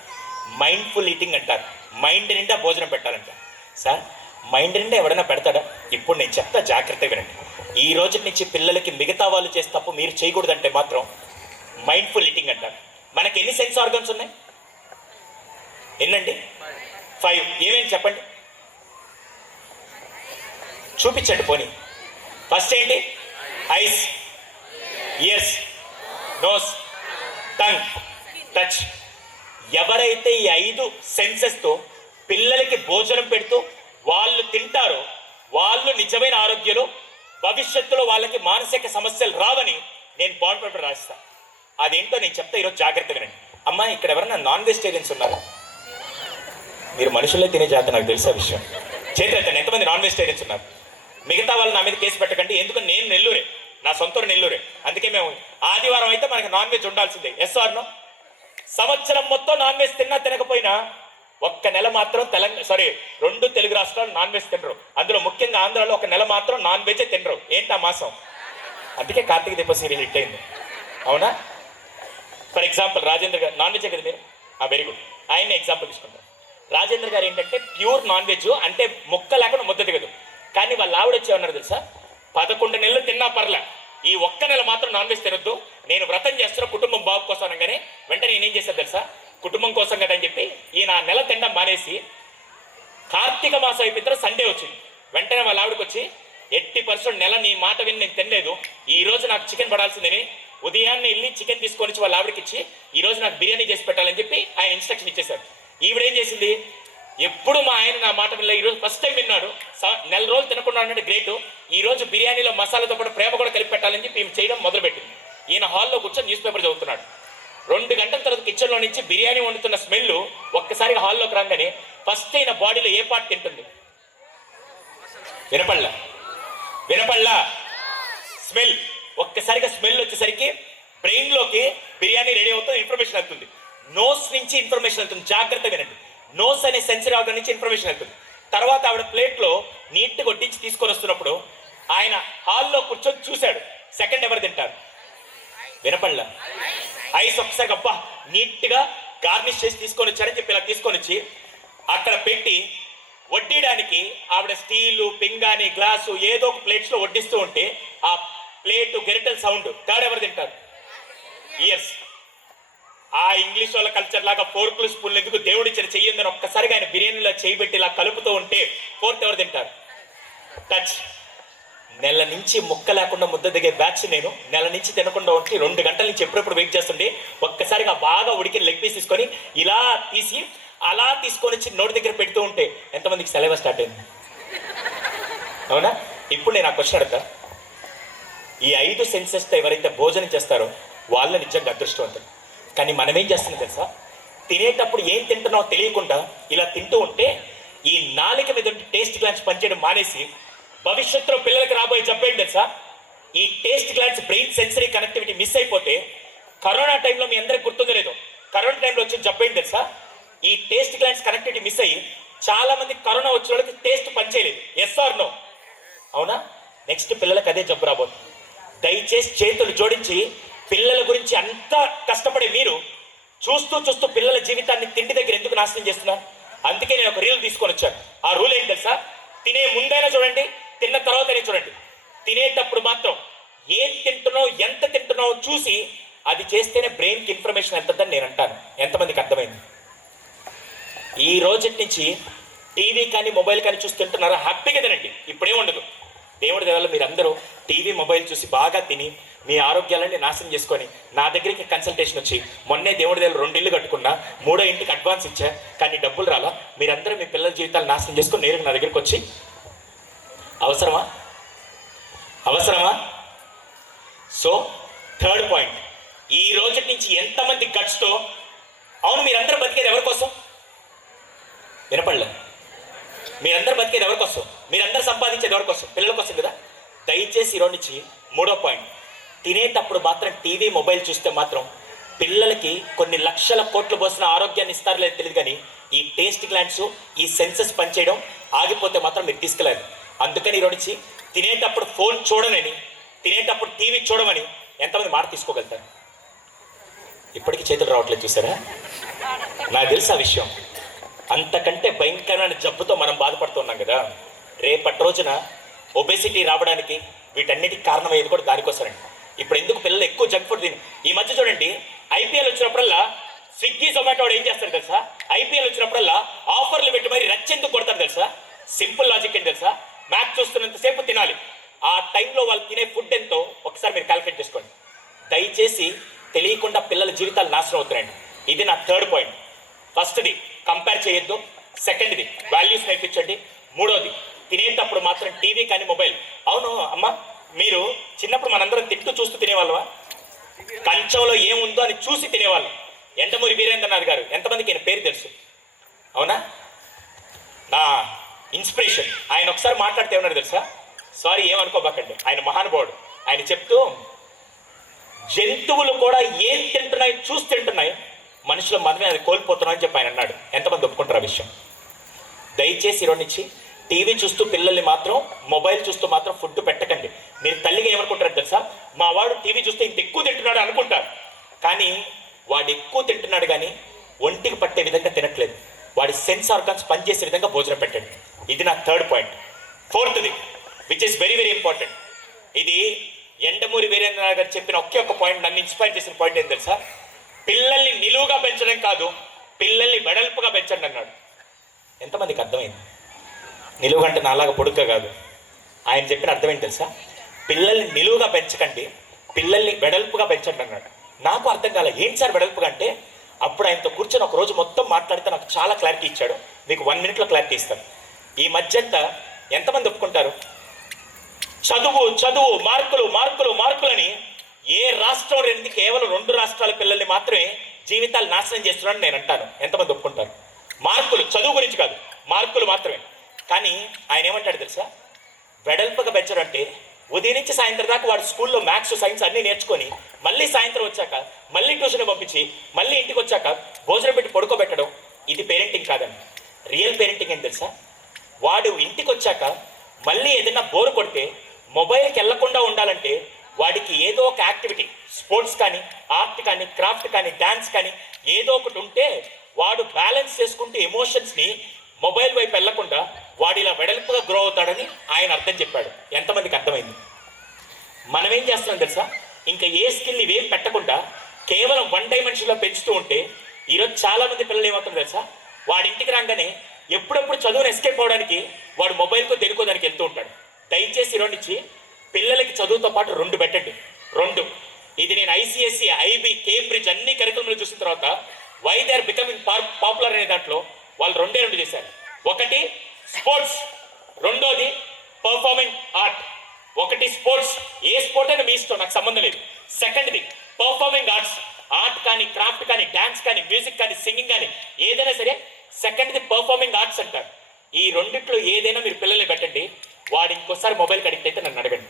మైండ్ఫుల్ ఈటింగ్ అంటారు. మైండ్ నిండా భోజనం పెట్టాలంట. సార్, మైండ్ నిండా ఎవడైనా పెడతాడా? ఇప్పుడు నేను చెప్తా, జాగ్రత్తగా వినండి. ఈ రోజు నుంచి పిల్లలకి మిగతా వాళ్ళు చేసే తప్పు మీరు చేయకూడదంటే మాత్రం మైండ్ఫుల్ ఈటింగ్ అంటారు. మనకి ఎన్ని సెన్స్ ఆర్గన్స్ ఉన్నాయి? ఎన్నండి? 5. ఏమేమి చెప్పండి, చూపించండి పోనీ. ఫస్ట్ ఏంటి? Eyes, ears, nose, tongue, touch. ఎవరైతే ఈ 5 సెన్సెస్తో పిల్లలకి భోజనం పెడుతూ వాళ్ళు తింటారో వాళ్ళు నిజమైన ఆరోగ్యంలో, భవిష్యత్తులో వాళ్ళకి మానసిక సమస్యలు రావని నేను బాండ్ పేపర్ రాస్తాను. అదేంటో నేను చెప్తా, ఈరోజు జాగ్రత్త వినండి. అమ్మా, ఇక్కడ ఎవరైనా నాన్ వెజిటేరియన్స్ ఉన్నారా? మీరు మనుషులే తినే జాత, నాకు తెలిసే విషయం. చేతులెత్తండి, ఎంతమంది నాన్ వెజిటేరియన్స్ ఉన్నారు? మిగతా వాళ్ళు నా మీద కేసు పెట్టకండి, ఎందుకంటే నేను నెల్లూరే, నా సొంత నెల్లూరే. అందుకే మేము ఆదివారం అయితే మనకి నాన్ వెజ్ ఉండాల్సిందే. Yes or no? సంవత్సరం మొత్తం నాన్ వెజ్ తిన్నా తినకపోయినా ఒక్క నెల మాత్రం 2 తెలుగు రాష్ట్రాలు నాన్ వెజ్ తినరు. అందులో ముఖ్యంగా ఆంధ్రాలో 1 నెల మాత్రం నాన్ వెజ్ తినరు. ఏంటి ఆ మాసం? అందుకే కార్తీక దీప సీరియల్ హిట్ అయింది. అవునా? ఫర్ ఎగ్జాంపుల్ రాజేంద్ర గారు నాన్ వెజ్ కదా మీరు? Very good. ఆయన్ని ఎగ్జాంపుల్ తీసుకుంటారు. రాజేంద్ర గారు ఏంటంటే ప్యూర్ నాన్ వెజ్, అంటే ముక్క లేకుండా ముద్ద దిగదు. కానీ వాళ్ళ ఆవిడ వచ్చే ఉన్నారు తెలుసా, 11 నెలలు తిన్నా పర్లే, ఈ 1 నెల మాత్రం నాన్ వెజ్ తినొద్దు, నేను వ్రతం చేస్తున్న కుటుంబం బాగు కోసం అనగానే వెంటనే నేనేం చేశాను తెలుసా? కుటుంబం కోసం కదా అని చెప్పి ఈయన నెల తినడం మానేసి, కార్తీక మాసం అయిపోయిన సండే వచ్చింది. వెంటనే వాళ్ళ ఆవిడకి వచ్చి, 80% నెల నీ మాట విని నేను తినలేదు, ఈ రోజు నాకు చికెన్ పడాల్సిందని ఉదయాన్నే వెళ్ళి చికెన్ తీసుకొని వచ్చి వాళ్ళ ఆవిడకి ఇచ్చి, ఈ రోజు నాకు బిర్యానీ చేసి పెట్టాలని చెప్పి ఆయన ఇన్స్ట్రక్షన్ ఇచ్చేశారు. ఈవిడేం చేసింది, ఎప్పుడు మా ఆయన నా మాట వినలే, ఈరోజు ఫస్ట్ టైం విన్నాడు, నెల రోజులు తినకుండా ఉన్నాడు, గ్రేటు, ఈ రోజు బిర్యానీలో మసాలాతో పాటు ప్రేమ కూడా కలిపి పెట్టాలని చెప్పి ఈమె చేయడం మొదలుపెట్టింది. ఈయన హాల్లో కూర్చొని న్యూస్ పేపర్ చదువుతున్నాడు. 2 గంటల తర్వాత కిచెన్లో నుంచి బిర్యానీ వండుతున్న స్మెల్ ఒక్కసారిగా హాల్లోకి రాగానే ఫస్ట్ ఈయన బాడీలో ఏ పార్ట్ తింటుంది? వినపడలా? వినపడలా? స్మెల్, ఒక్కసారిగా స్మెల్ వచ్చేసరికి బ్రెయిన్లోకి బిర్యానీ రెడీ అవుతుంది, ఇన్ఫర్మేషన్ వెళ్తుంది. నోస్ నుంచి ఇన్ఫర్మేషన్ వెళ్తుంది, జాగ్రత్త వినండి. నోస్ అనే సెన్సరీ ఆర్గన్ నుంచి ఇన్ఫర్మేషన్ వెళ్తుంది. తర్వాత ఆవిడ ప్లేట్లో నీట్గా వడ్డించి తీసుకొని వస్తున్నప్పుడు ఆయన హాల్లో కూర్చొని చూశాడు. సెకండ్ ఎవరు తింటారు? వినపడలా? ఐస్ ఒక్కసారి అబ్బా నీట్గా గార్నిష్ చేసి తీసుకొని వచ్చారని చెప్పి ఇలా తీసుకొని వచ్చి అక్కడ పెట్టి వడ్డీయడానికి ఆవిడ స్టీలు, పింగాని, గ్లాసు ఏదో ఒక ప్లేట్స్లో వడ్డిస్తూ ఉంటే ఆ ప్లేటు గెరిటల్ సౌండ్ థర్డ్ ఎవరు తింటారు? ఇయర్స్. ఆ ఇంగ్లీష్ వాళ్ళ కల్చర్ లాగా ఫోర్కులు స్పూన్లు ఎందుకు దేవుడి ఇచ్చిన చెయ్యిందని ఒక్కసారిగా ఆయన బిర్యానీలో చేయబెట్టి ఇలా కలుపుతూ ఉంటే ఫోర్త్ ఎవరు తింటారు? టచ్. నెల నుంచి ముక్క లేకుండా ముద్ద దిగే బ్యాచ్ నేను. నెల నుంచి తినకుండా ఉంటే 2 గంటల నుంచి ఎప్పుడెప్పుడు వెయిట్ చేస్తుండే ఒక్కసారిగా బాగా ఉడికిన లెగ్ పీస్ తీసుకొని ఇలా తీసి అలా తీసుకొని వచ్చి నోటి దగ్గర పెడుతూ ఉంటే ఎంతమందికి సెలవు స్టార్ట్ అయింది? అవునా? ఇప్పుడు నేను ఆ క్వశ్చన్ అడుగుతా. ఈ 5 సెన్సెస్తో ఎవరైతే భోజనం చేస్తారో వాళ్ళు నిజంగా అదృష్టవంతులు. కానీ మనం ఏం చేస్తున్నాం తెలుసా? తినేటప్పుడు ఏం తింటున్నామో తెలియకుండా ఇలా తింటూ ఉంటే ఈ నాలుక మీద టేస్ట్ గ్లాన్స్ పనిచేయడం మానేసి భవిష్యత్తులో పిల్లలకి రాబోయే జబ్బేంటి తెలుసా? ఈ taste glance brain sensory connectivity miss అయిపోతే కరోనా టైంలో మీ అందరికి గుర్తుందో లేదో, కరోనా టైంలో వచ్చిన జబ్బేంటి తెలుసా? ఈ టేస్ట్ గ్లాన్స్ కనెక్టివిటీ మిస్ అయ్యి చాలా మంది కరోనా వచ్చిన వాళ్ళకి టేస్ట్ పనిచేయలేదు. Yes or no? అవునా? నెక్స్ట్ పిల్లలకి అదే జబ్బు రాబోతుంది. దయచేసి చేతులు జోడించి పిల్లల గురించి అంతా కష్టపడే మీరు చూస్తూ చూస్తూ పిల్లల జీవితాన్ని తిండి దగ్గర ఎందుకు నాశనం చేస్తున్నారు? అందుకే నేను ఒక రూల్ తీసుకొని వచ్చాను. ఆ రూల్ ఏంటి తెలుసా? తినే ముందైనా చూడండి, తిన్న తర్వాతనే చూడండి. తినేటప్పుడు మాత్రం ఏం తింటున్నావు, ఎంత తింటున్నావు చూసి అది చేస్తేనే బ్రెయిన్కి ఇన్ఫర్మేషన్ వెళ్తుందని నేను అంటాను. ఎంతమందికి అర్థమైంది? ఈ రోజు నుంచి టీవీ కానీ మొబైల్ కానీ చూసి తింటున్నారా? హ్యాపీగా తినండి, ఇప్పుడే ఉండదు. దేవుడి దేవాల మీరందరూ టీవీ మొబైల్ చూసి బాగా తిని మీ ఆరోగ్యాలన్నీ నాశనం చేసుకొని నా దగ్గరికి కన్సల్టేషన్ వచ్చి మొన్నే దేవుడి దేవాలు 2 ఇళ్ళు కట్టుకున్నా, 3వ ఇంటికి అడ్వాన్స్ ఇచ్చా, కానీ డబ్బులు రాలా. మీరందరూ మీ పిల్లల జీవితాలు నాశనం చేసుకొని నేరుగా నా దగ్గరికి వచ్చి అవసరమా? అవసరమా? సో థర్డ్ పాయింట్, ఈ రోజు నుంచి ఎంతమంది గట్స్తో అవును మీరందరూ బతికేది ఎవరి కోసం? వినపడలే? మీరందరూ బతికేది ఎవరి కోసం? మీరందరూ సంపాదించేది ఎవరి కోసం? పిల్లల కోసం కదా. దయచేసి ఈరోజు నుంచి 3వ పాయింట్, తినేటప్పుడు మాత్రం టీవీ మొబైల్ చూస్తే మాత్రం పిల్లలకి కొన్ని లక్షల కోట్లు పోసిన ఆరోగ్యాన్ని ఇస్తారు లేదు తెలియదు, కానీ ఈ టేస్ట్ గ్లాండ్స్, ఈ సెన్సెస్ పనిచేయడం ఆగిపోతే మాత్రం మీరు తీసుకెళ్ళారు. అందుకని ఈరోజు నుంచి తినేటప్పుడు ఫోన్ చూడనని, తినేటప్పుడు టీవీ చూడమని ఎంతమంది మాట తీసుకోగలుగుతారు? ఇప్పటికీ చేతులు రావట్లేదు, చూసారా? నాకు తెలుసు ఆ విషయం. అంతకంటే భయంకరమైన జబ్బుతో మనం బాధపడుతున్నాం కదా. రేపటి రోజున ఒబెసిటీ రావడానికి వీటన్నిటికి కారణమయ్యేది కూడా దానికోసమండి. ఇప్పుడు ఎందుకు పిల్లలు ఎక్కువ జంక్ ఫుడ్ తిని ఈ మధ్య చూడండి, ఐపీఎల్ వచ్చినప్పుడల్లా స్విగ్గీ జొమాటో వాడు ఏం చేస్తారు తెలుసా? ఐపీఎల్ వచ్చినప్పుడల్లా ఆఫర్లు పెట్టి మరి రచ్చెందుకు కొడతారు తెలుసా? సింపుల్ లాజిక్ ఏంటి తెలుసా? మ్యాచ్ చూస్తున్నంతసేపు తినాలి. ఆ టైంలో వాళ్ళు తినే ఫుడ్ ఎంతో ఒకసారి మీరు క్యాలిక్యులేట్ చేసుకోండి. దయచేసి తెలియకుండా పిల్లల జీవితాలు నాశనం అవుతున్నాయండి. ఇది నా థర్డ్ పాయింట్. ఫస్ట్ది కంపేర్ చేయొద్దు, సెకండ్ది వాల్యూస్ నేర్పించండి, 3వది తినేటప్పుడు మాత్రం టీవీ కానీ మొబైల్. అవును అమ్మ, మీరు చిన్నప్పుడు మనందరం తింటూ చూస్తూ తినేవాళ్ళమా? కంచంలో ఏముందో అని చూసి తినేవాళ్ళం. ఎండమూరి వీరేంద్రనాథ్ గారు, ఎంతమందికి ఆయన పేరు తెలుసు? అవునా? నా ఇన్స్పిరేషన్. ఆయన ఒకసారి మాట్లాడితే ఏమన్నారు తెలుసా? సారీ ఏమనుకోబాకండి, ఆయన మహానుభావుడు. ఆయన చెప్తూ జంతువులు కూడా ఏం తింటున్నాయి చూసి తింటున్నాయి, మనుషులు మనమే అది కోల్పోతున్నాం అని చెప్పి ఆయన అన్నాడు. ఎంతమంది ఒప్పుకుంటారు ఆ విషయం? దయచేసి ఈరోజు నుంచి టీవీ చూస్తూ పిల్లల్ని మాత్రం, మొబైల్ చూస్తూ మాత్రం ఫుడ్ పెట్టకండి. మీరు తల్లిగా ఏమనుకుంటారు తెలుసా? మా వాడు టీవీ చూస్తే ఇంత ఎక్కువ తింటున్నాడు అనుకుంటారు, కానీ వాడు ఎక్కువ తింటున్నాడు కానీ ఒంటికి పట్టే విధంగా తినట్లేదు. వాడి సెన్స్ ఆర్గాన్స్ పనిచేసే విధంగా భోజనం పెట్టండి. ఇది నా థర్డ్ పాయింట్. ఫోర్త్ది which is very very important. ఇది ఎండమూరి వీరేంద్రనాథ్ గారు చెప్పిన ఒకే ఒక పాయింట్, నన్ను ఇన్స్పైర్ చేసిన పాయింట్ ఏం తెలుసా? పిల్లల్ని నిలువుగా పెంచడం కాదు, పిల్లల్ని వెడల్పుగా పెంచండి అన్నాడు. ఎంతమందికి అర్థమైంది? నిలువుగంటే నాలాగా పొడుగ్గా కాదు. ఆయన చెప్పిన అర్థం ఏంటి తెలుసా? పిల్లల్ని నిలువుగా పెంచకండి, పిల్లల్ని వెడల్పుగా పెంచండి అన్నాడు. నాకు అర్థం కాలే, ఏంటి సార్ వెడల్పుగా అంటే? అప్పుడు ఆయనతో కూర్చొని ఒక రోజు మొత్తం మాట్లాడితే నాకు చాలా క్లారిటీ ఇచ్చాడు. మీకు 1 minute క్లారిటీ ఇస్తాను. ఈ మధ్యంతా ఎంతమంది ఒప్పుకుంటారు చదువు చదువు మార్కులు మార్కులు మార్కులని? ఏ రాష్ట్రం రెండు, కేవలం 2 రాష్ట్రాల పిల్లల్ని మాత్రమే జీవితాలు నాశనం చేస్తున్నాడని నేను అంటాను. ఎంతమంది ఒప్పుకుంటారు? మార్కులు, చదువు గురించి కాదు, మార్కులు మాత్రమే. కానీ ఆయన ఏమంటాడు తెలుసా? వెడల్పుగా పెంచడం అంటే ఉదయం నుంచి సాయంత్రం దాకా వాడు స్కూల్లో మ్యాథ్స్ సైన్స్ అన్నీ నేర్చుకొని మళ్ళీ సాయంత్రం వచ్చాక మళ్ళీ ట్యూషన్ పంపించి మళ్ళీ ఇంటికి వచ్చాక భోజనం పెట్టి పడుకోబెట్టడం, ఇది పేరెంటింగ్ కాదండి. రియల్ పేరెంటింగ్ ఏం తెలుసా? వాడు ఇంటికి వచ్చాక మళ్ళీ ఏదైనా బోర్ కొడితే మొబైల్కి వెళ్లకుండా ఉండాలంటే వాడికి ఏదో ఒక యాక్టివిటీ, స్పోర్ట్స్ కానీ, ఆర్ట్ కానీ, క్రాఫ్ట్ కానీ, డ్యాన్స్ కానీ ఏదో ఒకటి ఉంటే వాడు బ్యాలెన్స్ చేసుకుంటూ ఎమోషన్స్ని మొబైల్ వైపు వెళ్లకుండా వాడు ఇలా వెడల్పుగా గ్రో అవుతాడని ఆయన అర్థం చెప్పాడు. ఎంతమందికి అర్థమైంది? మనం ఏం చేస్తున్నాం తెలుసా? ఇంకా ఏ స్కిల్ ఇవేం పెట్టకుండా కేవలం వన్ డైమెన్షన్లో పెంచుతూ ఉంటే ఈరోజు చాలా మంది పిల్లలు ఏమవుతుంది తెలుసా? వాడి ఇంటికి రాగానే ఎప్పుడప్పుడు చదువుని ఎస్కేప్ అవడానికి వాడు మొబైల్కో దేనికో దానికి వెళ్తూ ఉంటాడు. దయచేసి ఈరోజు నుంచి పిల్లలకి చదువుతో పాటు 2 పెట్టండి. 2. ఇది నేను ఐసిఎస్సి, ఐబీ, కేంబ్రిడ్జ్ అన్ని కరికులంలో చూసిన తర్వాత why they are becoming popular అనే దాంట్లో వాళ్ళు 2 చేశారు. ఒకటి స్పోర్ట్స్, రెండోది పర్ఫార్మింగ్ ఆర్ట్. ఒకటి స్పోర్ట్స్, ఏ స్పోర్ట్ అయినా మీ ఇష్టం, నాకు సంబంధం లేదు. సెకండ్ది పర్ఫార్మింగ్ ఆర్ట్స్, ఆర్ట్ కానీ, క్రాఫ్ట్ కానీ, డాన్స్ కానీ, మ్యూజిక్ కానీ, సింగింగ్ కానీ ఏదైనా సరే సెకండ్ది పర్ఫార్మింగ్ ఆర్ట్స్ అంటారు. ఈ రెండిట్లో ఏదైనా మీరు పిల్లల్ని పెట్టండి, వాడు ఇంకోసారి మొబైల్కి అడిక్ట్ అయితే నన్ను అడగండి.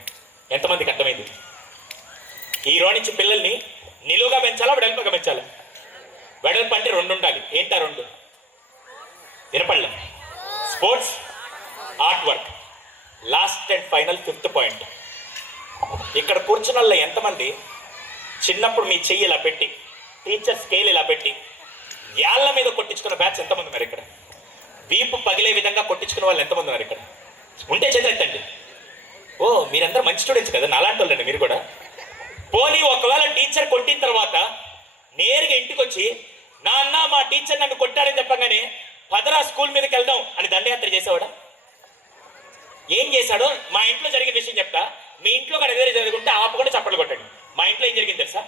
ఎంతమందికి అర్థమైంది? ఈ రోజు నుంచి పిల్లల్ని నిలువుగా పెంచాలా, వెడల్పుగా పెంచాలా? వెడల్పు అంటే 2 ఉండాలి. ఏంటా 2? వినపడలే. Sports, art work. Last and final 5th point. ఇక్కడ కూర్చున్న వాళ్ళు ఎంతమంది చిన్నప్పుడు మీ చెయ్యి ఇలా పెట్టి, టీచర్ స్కేల్ ఇలా పెట్టి యాళ్ళ మీద కొట్టించుకున్న బ్యాచ్ ఎంతమంది ఉన్నారు ఇక్కడ? వీపు పగిలే విధంగా కొట్టించుకున్న వాళ్ళు ఎంతమంది ఉన్నారు ఇక్కడ? ఉంటే చేతులెత్తండి. ఓ, మీరందరూ మంచి స్టూడెంట్స్ కదా, నాలాంటి వాళ్ళండి మీరు కూడా. పోనీ ఒకవేళ టీచర్ కొట్టిన తర్వాత నేరుగా ఇంటికి వచ్చి నాన్న మా టీచర్ నన్ను కొట్టాడని చెప్పగానే పదరా స్కూల్ మీదకి వెళ్దాం అని దండయాత్ర చేసేవాడా? ఏం చేశాడో మా ఇంట్లో జరిగిన విషయం చెప్తా. మీ ఇంట్లో కానీ ఎదురు జరుగుంటే ఆపకుండా చప్పట్లు కొట్టండి. మా ఇంట్లో ఏం జరిగింది తెలుసా?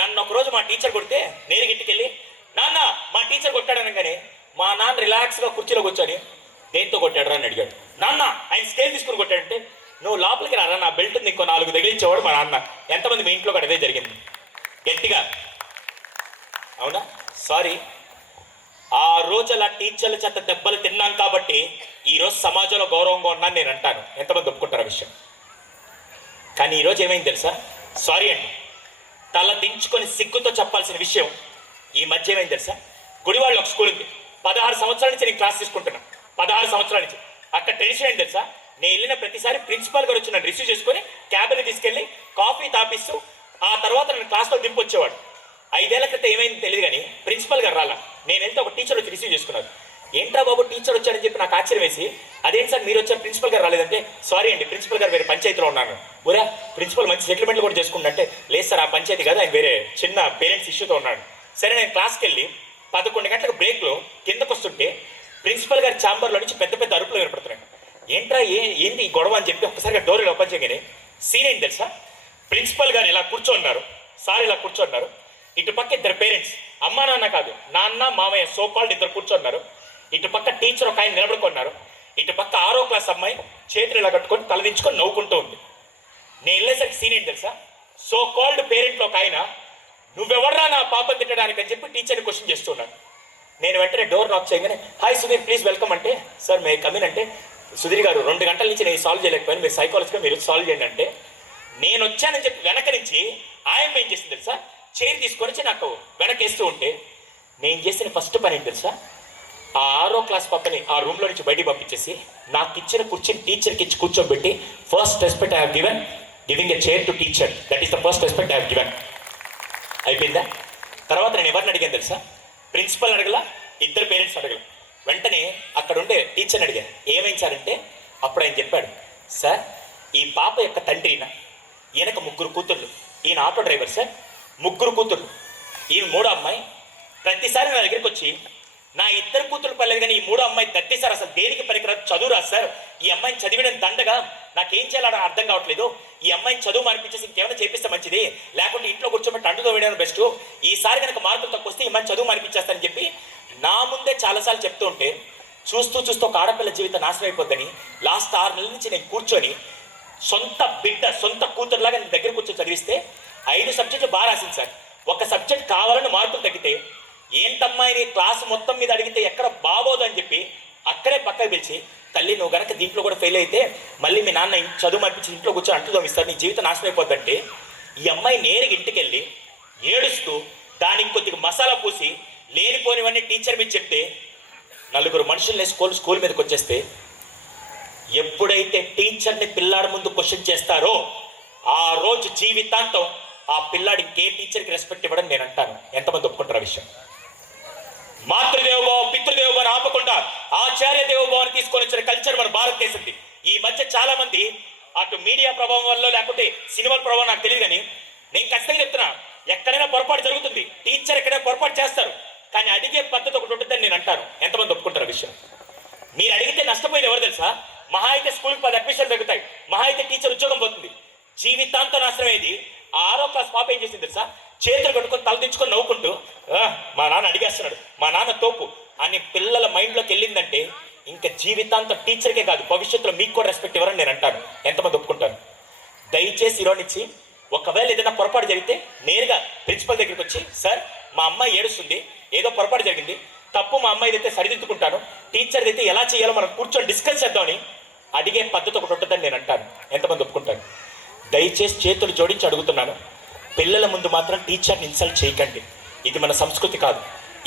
నన్ను ఒకరోజు మా టీచర్ కొడితే నేరుగా ఇంటికి వెళ్ళి నాన్న మా టీచర్ కొట్టాడనగానే మా నాన్న రిలాక్స్గా కుర్చీలో కూర్చొని దేంతో కొట్టాడు అని అడిగాడు. నాన్న ఆయన స్కేల్ తీసుకుని కొట్టాడంటే నువ్వు లోపలికి రారా, నా బెల్ట్ ఉంది ఇంకో 4 తగిలించేవాడు మా నాన్న. ఎంతమంది మీ ఇంట్లో కూడా అదే జరిగింది? గట్టిగా అవునా? సారీ, ఆ రోజు అలా టీచర్ల చేత దెబ్బలు తిన్నాం కాబట్టి ఈరోజు సమాజంలో గౌరవంగా ఉన్నాను నేను అంటాను. ఎంతమంది ఒప్పుకుంటారు ఆ విషయం? కానీ ఈరోజు ఏమైంది తెలుసా? సారీ అండి, తల దించుకొని సిగ్గుతో చెప్పాల్సిన విషయం ఈ మధ్య ఏమైంది తెలుసా? గుడివాడలో ఒక స్కూల్ ఉంది. 16 సంవత్సరాల నుంచి నేను క్లాస్ తీసుకుంటున్నాను. 16 సంవత్సరాల నుంచి. అక్కడ టెన్షన్ ఏంటి తెలుసా? నేను వెళ్ళిన ప్రతిసారి ప్రిన్సిపాల్ గారు వచ్చి నన్ను రిసీవ్ చేసుకొని క్యాబిన్ తీసుకెళ్ళి కాఫీ తాపిస్తూ ఆ తర్వాత నన్ను క్లాస్లో దింపొచ్చేవాడు. 5 ఏళ్ల క్రితం ఏమైంది తెలియదు కానీ ప్రిన్సిపల్ గారు రాలా. నేను వెళ్తే ఒక టీచర్ వచ్చి రిసీవ్ చేసుకున్నారు. ఏంట్రా బాబు టీచర్ వచ్చాడని చెప్పి నాకు ఆశ్చర్యం వేసి అదేంటి సార్ మీరు వచ్చారు ప్రిన్సిపల్ గారు రాలేదంటే సారీ అండి ప్రిన్సిపల్ గారు వేరే పంచాయతీలో ఉన్నాను. ఊరా ప్రిన్సిపల్ మంచి సెటిల్మెంట్లు కూడా చేసుకుంటే లేదు సార్ ఆ పంచాయతీ కాదు, ఆయన వేరే చిన్న పేరెంట్స్ ఇష్యూతో ఉన్నాడు. సరే నేను క్లాస్కి వెళ్ళి 11 గంటలకు బ్రేక్లో కిందకు వస్తుంటే ప్రిన్సిపల్ గారి ఛాంబర్లో నుంచి పెద్ద పెద్ద అరుపులు వినపడుతున్నాయి. ఏంట్రా ఏంటి ఈ గొడవ అని చెప్పి ఒక్కసారిగా డోర్ ఓపెన్ చేయగానే సీన్ ఏంటి తెలుసా? ప్రిన్సిపల్ గారు ఇలా కూర్చోన్నారు, సార్ ఇలా కూర్చోన్నారు. ఇటు పక్క 2 పేరెంట్స్, అమ్మా నాన్న కాదు నాన్న మామయ్య సోకాల్డ్ 2 కూర్చోన్నారు. ఇటు పక్క టీచర్ ఒక ఆయన నిలబడుకున్నారు. ఇటు పక్క 6వ క్లాస్ అమ్మాయి చేతులు ఇలా కట్టుకొని తలదించుకొని నవ్వుకుంటూ ఉంది. నేను వెళ్ళేసరికి సీన్ ఏంటి తెలుసా? సోకాల్డ్ పేరెంట్లో ఒక ఆయన నువ్వెవర్రా నా పాపం తిట్టడానికి అని చెప్పి టీచర్ని క్వశ్చన్ చేస్తున్నాడు. నేను వెంటనే డోర్ నాక్ చేయగానే హాయ్ సుధీర్ ప్లీజ్ వెల్కమ్ అంటే సార్ మే కమిన్ అంటే సుధీర్ గారు 2 గంటల నుంచి నేను సాల్వ్ చేయలేకపోయాను, మీరు సైకాలజీగా మీరు సాల్వ్ చేయండి అంటే నేను వచ్చానని చెప్పి వెనక నుంచి ఆయన ఏం చేసింది తెలుసా? చైర్ తీసుకొని వచ్చి నాకు వెనకేస్తూ ఉంటే నేను చేసిన ఫస్ట్ పని ఏంటి తెలుసా? ఆ 6వ క్లాస్ పాపని ఆ రూమ్లో నుంచి బయటికి పంపించేసి నాకు ఇచ్చిన కూర్చొని టీచర్కి ఇచ్చి కూర్చోబెట్టి first respect I have given giving a chair to teacher, that is the first respect I have given. అయిపోయిందా? తర్వాత నేను ఎవరిని అడిగాను తెలుసా? ప్రిన్సిపల్ అడగల, 2 పేరెంట్స్ అడగల. వెంటనే అక్కడ ఉండే టీచర్ని అడిగాను ఏమైంది సార్ అంటే అప్పుడు ఆయన చెప్పాడు, సార్ ఈ పాప యొక్క తండ్రి ఈయనకు 3 కూతుర్లు, ఈయన ఆటో డ్రైవర్ సార్, 3 కూతుర్లు, ఈయన 3వ అమ్మాయి. ప్రతిసారి నా దగ్గరికి వచ్చి నా 2 కూతురు పర్లేదు కానీ ఈ 3వ అమ్మాయి దత్తే సార్ అసలు దేనికి పనికిరాదు, చదువు రాదు సార్, ఈ అమ్మాయిని చదివిన దండగా నాకేం చేయాలని అర్థం కావట్లేదు, ఈ అమ్మాయిని చదువు మానిపించేసి ఇంకేమైనా చేపిస్తే మంచిది, లేకుంటే ఇంట్లో కూర్చోబెట్టి అంటుతో వేయడం బెస్ట్, ఈసారి కనుక మార్కులు తక్కువ వస్తే ఈ అమ్మాయిని చదువు మానిపించేస్తానని చెప్పి నా ముందే చాలాసార్లు చెప్తూ ఉంటే చూస్తూ చూస్తూ ఒక ఆడపిల్ల జీవితం నాశనం అయిపోద్దని లాస్ట్ 6 నెలల నుంచి నేను కూర్చొని సొంత బిడ్డ సొంత కూతురులాగా నేను దగ్గర కూర్చొని చదివిస్తే 5 సబ్జెక్టులు బాగా రాసింది సార్. ఒక సబ్జెక్ట్ కావాలని మార్కులు తగ్గితే ఏంటమ్మాయిని క్లాసు మొత్తం మీద అడిగితే ఎక్కడ బాగోదు అని చెప్పి అక్కడే పక్కకు పిలిచి, తల్లి నువ్వు గనక దీంట్లో కూడా ఫెయిల్ అయితే మళ్ళీ మీ నాన్న చదువు మర్పించి ఇంట్లో కూర్చొని అంట్లు తోమిస్తారు, నీ జీవితం నాశనం అయిపోద్దంటే ఈ అమ్మాయి నేరుగా ఇంటికి వెళ్ళి ఏడుస్తూ దానికి కొద్దిగా మసాలా పూసి లేనిపోనివన్నీ టీచర్ మీద చెప్తే నలుగురు మనుషుల్ని స్కూల్ మీదకి వచ్చేస్తే, ఎప్పుడైతే టీచర్ని పిల్లాడి ముందు క్వశ్చన్ చేస్తారో ఆ రోజు జీవితాంతం ఆ పిల్లాడి ఇంకే టీచర్కి రెస్పెక్ట్ ఇవ్వడం నేను అంటాను. ఎంతమంది ఒప్పుకుంటారు ఆ విషయం? మాతృదేవోభావ పితృదేవోభావం ఆపకుండా ఆచార్య దేవోభావాన్ని తీసుకొని వచ్చిన కల్చర్ మన భారతదేశంది. ఈ మధ్య చాలా మంది అటు మీడియా ప్రభావం వల్ల లేకపోతే సినిమాల ప్రభావం నాకు తెలియదు, కానీ నేను ఖచ్చితంగా చెప్తున్నా, ఎక్కడైనా పొరపాటు జరుగుతుంది, టీచర్ ఎక్కడైనా పొరపాటు చేస్తారు, కానీ అడిగే పద్ధతి ఒకటి ఉంటుందని నేను అంటాను. ఎంతమంది ఒప్పుకుంటారు ఆ విషయం? మీరు అడిగితే నష్టపోయేది ఎవరు తెలుసా? మహా అయితే స్కూల్కి 10 అడ్మిషన్లు తగ్గుతాయి, మహా అయితే టీచర్ ఉద్యోగం పోతుంది, జీవితాంతం నాశనం అయ్యేది. 6వ క్లాస్ పాప ఏం చేసింది తెలుసా? చేతులు కట్టుకొని తలదించుకొని నవ్వుకుంటూ మా నాన్న అడిగేస్తున్నాడు, మా నాన్న తోపు అని పిల్లల మైండ్లోకి వెళ్ళిందంటే ఇంకా జీవితాంతం టీచర్కే కాదు భవిష్యత్తులో మీకు కూడా రెస్పెక్ట్ ఇవ్వరని నేను అంటాను. ఎంతమంది ఒప్పుకుంటారు? దయచేసి ఈరోజు ఒకవేళ ఏదైనా పొరపాటు జరిగితే నేరుగా ప్రిన్సిపల్ దగ్గరికి వచ్చి, సార్ మా అమ్మాయి ఏడుస్తుంది, ఏదో పొరపాటు జరిగింది, తప్పు మా అమ్మాయి అయితే సరిదిద్దుకుంటాను, టీచర్ అయితే ఎలా చేయాలో మనం కూర్చొని డిస్కస్ చేద్దామని అడిగే పద్ధతి ఒకటి ఉంటుందని నేను అంటాను. ఎంతమంది ఒప్పుకుంటారు? దయచేసి చేతులు జోడించి అడుగుతున్నాను, పిల్లల ముందు మాత్రం టీచర్ని ఇన్సల్ట్ చేయకండి. ఇది మన సంస్కృతి కాదు.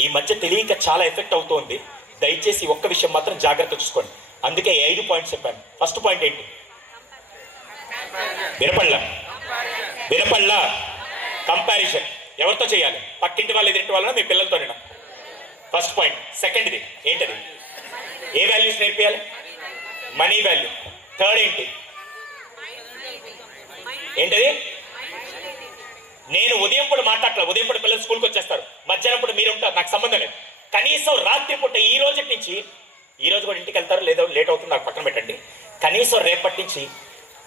ఈ మధ్య తెలియక చాలా ఎఫెక్ట్ అవుతోంది. దయచేసి ఒక్క విషయం మాత్రం జాగ్రత్త చూసుకోండి. అందుకే 5 పాయింట్స్ చెప్పాను. ఫస్ట్ పాయింట్ ఏంటి? వినపళ్ళ కంపారిజన్ ఎవరితో చేయాలి? పక్కింటి వాళ్ళు, ఎదుటి వాళ్ళని, మీ పిల్లలతోనేనా? First point. సెకండ్ది ఏంటది? ఏ వాల్యూస్ నేర్పియాలి? Money value. థర్డ్ ఏంటది? నేను ఉదయం పూట మాట్లాడలే, ఉదయం పూట పిల్లలు స్కూల్కి వచ్చేస్తారు, మధ్యాహ్నం పూట మీరు ఉంటారు, నాకు సంబంధం లేదు. కనీసం రాత్రి పూట ఈ రోజు నుంచి, ఈ రోజు కూడా ఇంటికి వెళ్తారు లేదో లేట్ అవుతుంది నాకు పక్కన పెట్టండి, కనీసం రేపటి నుంచి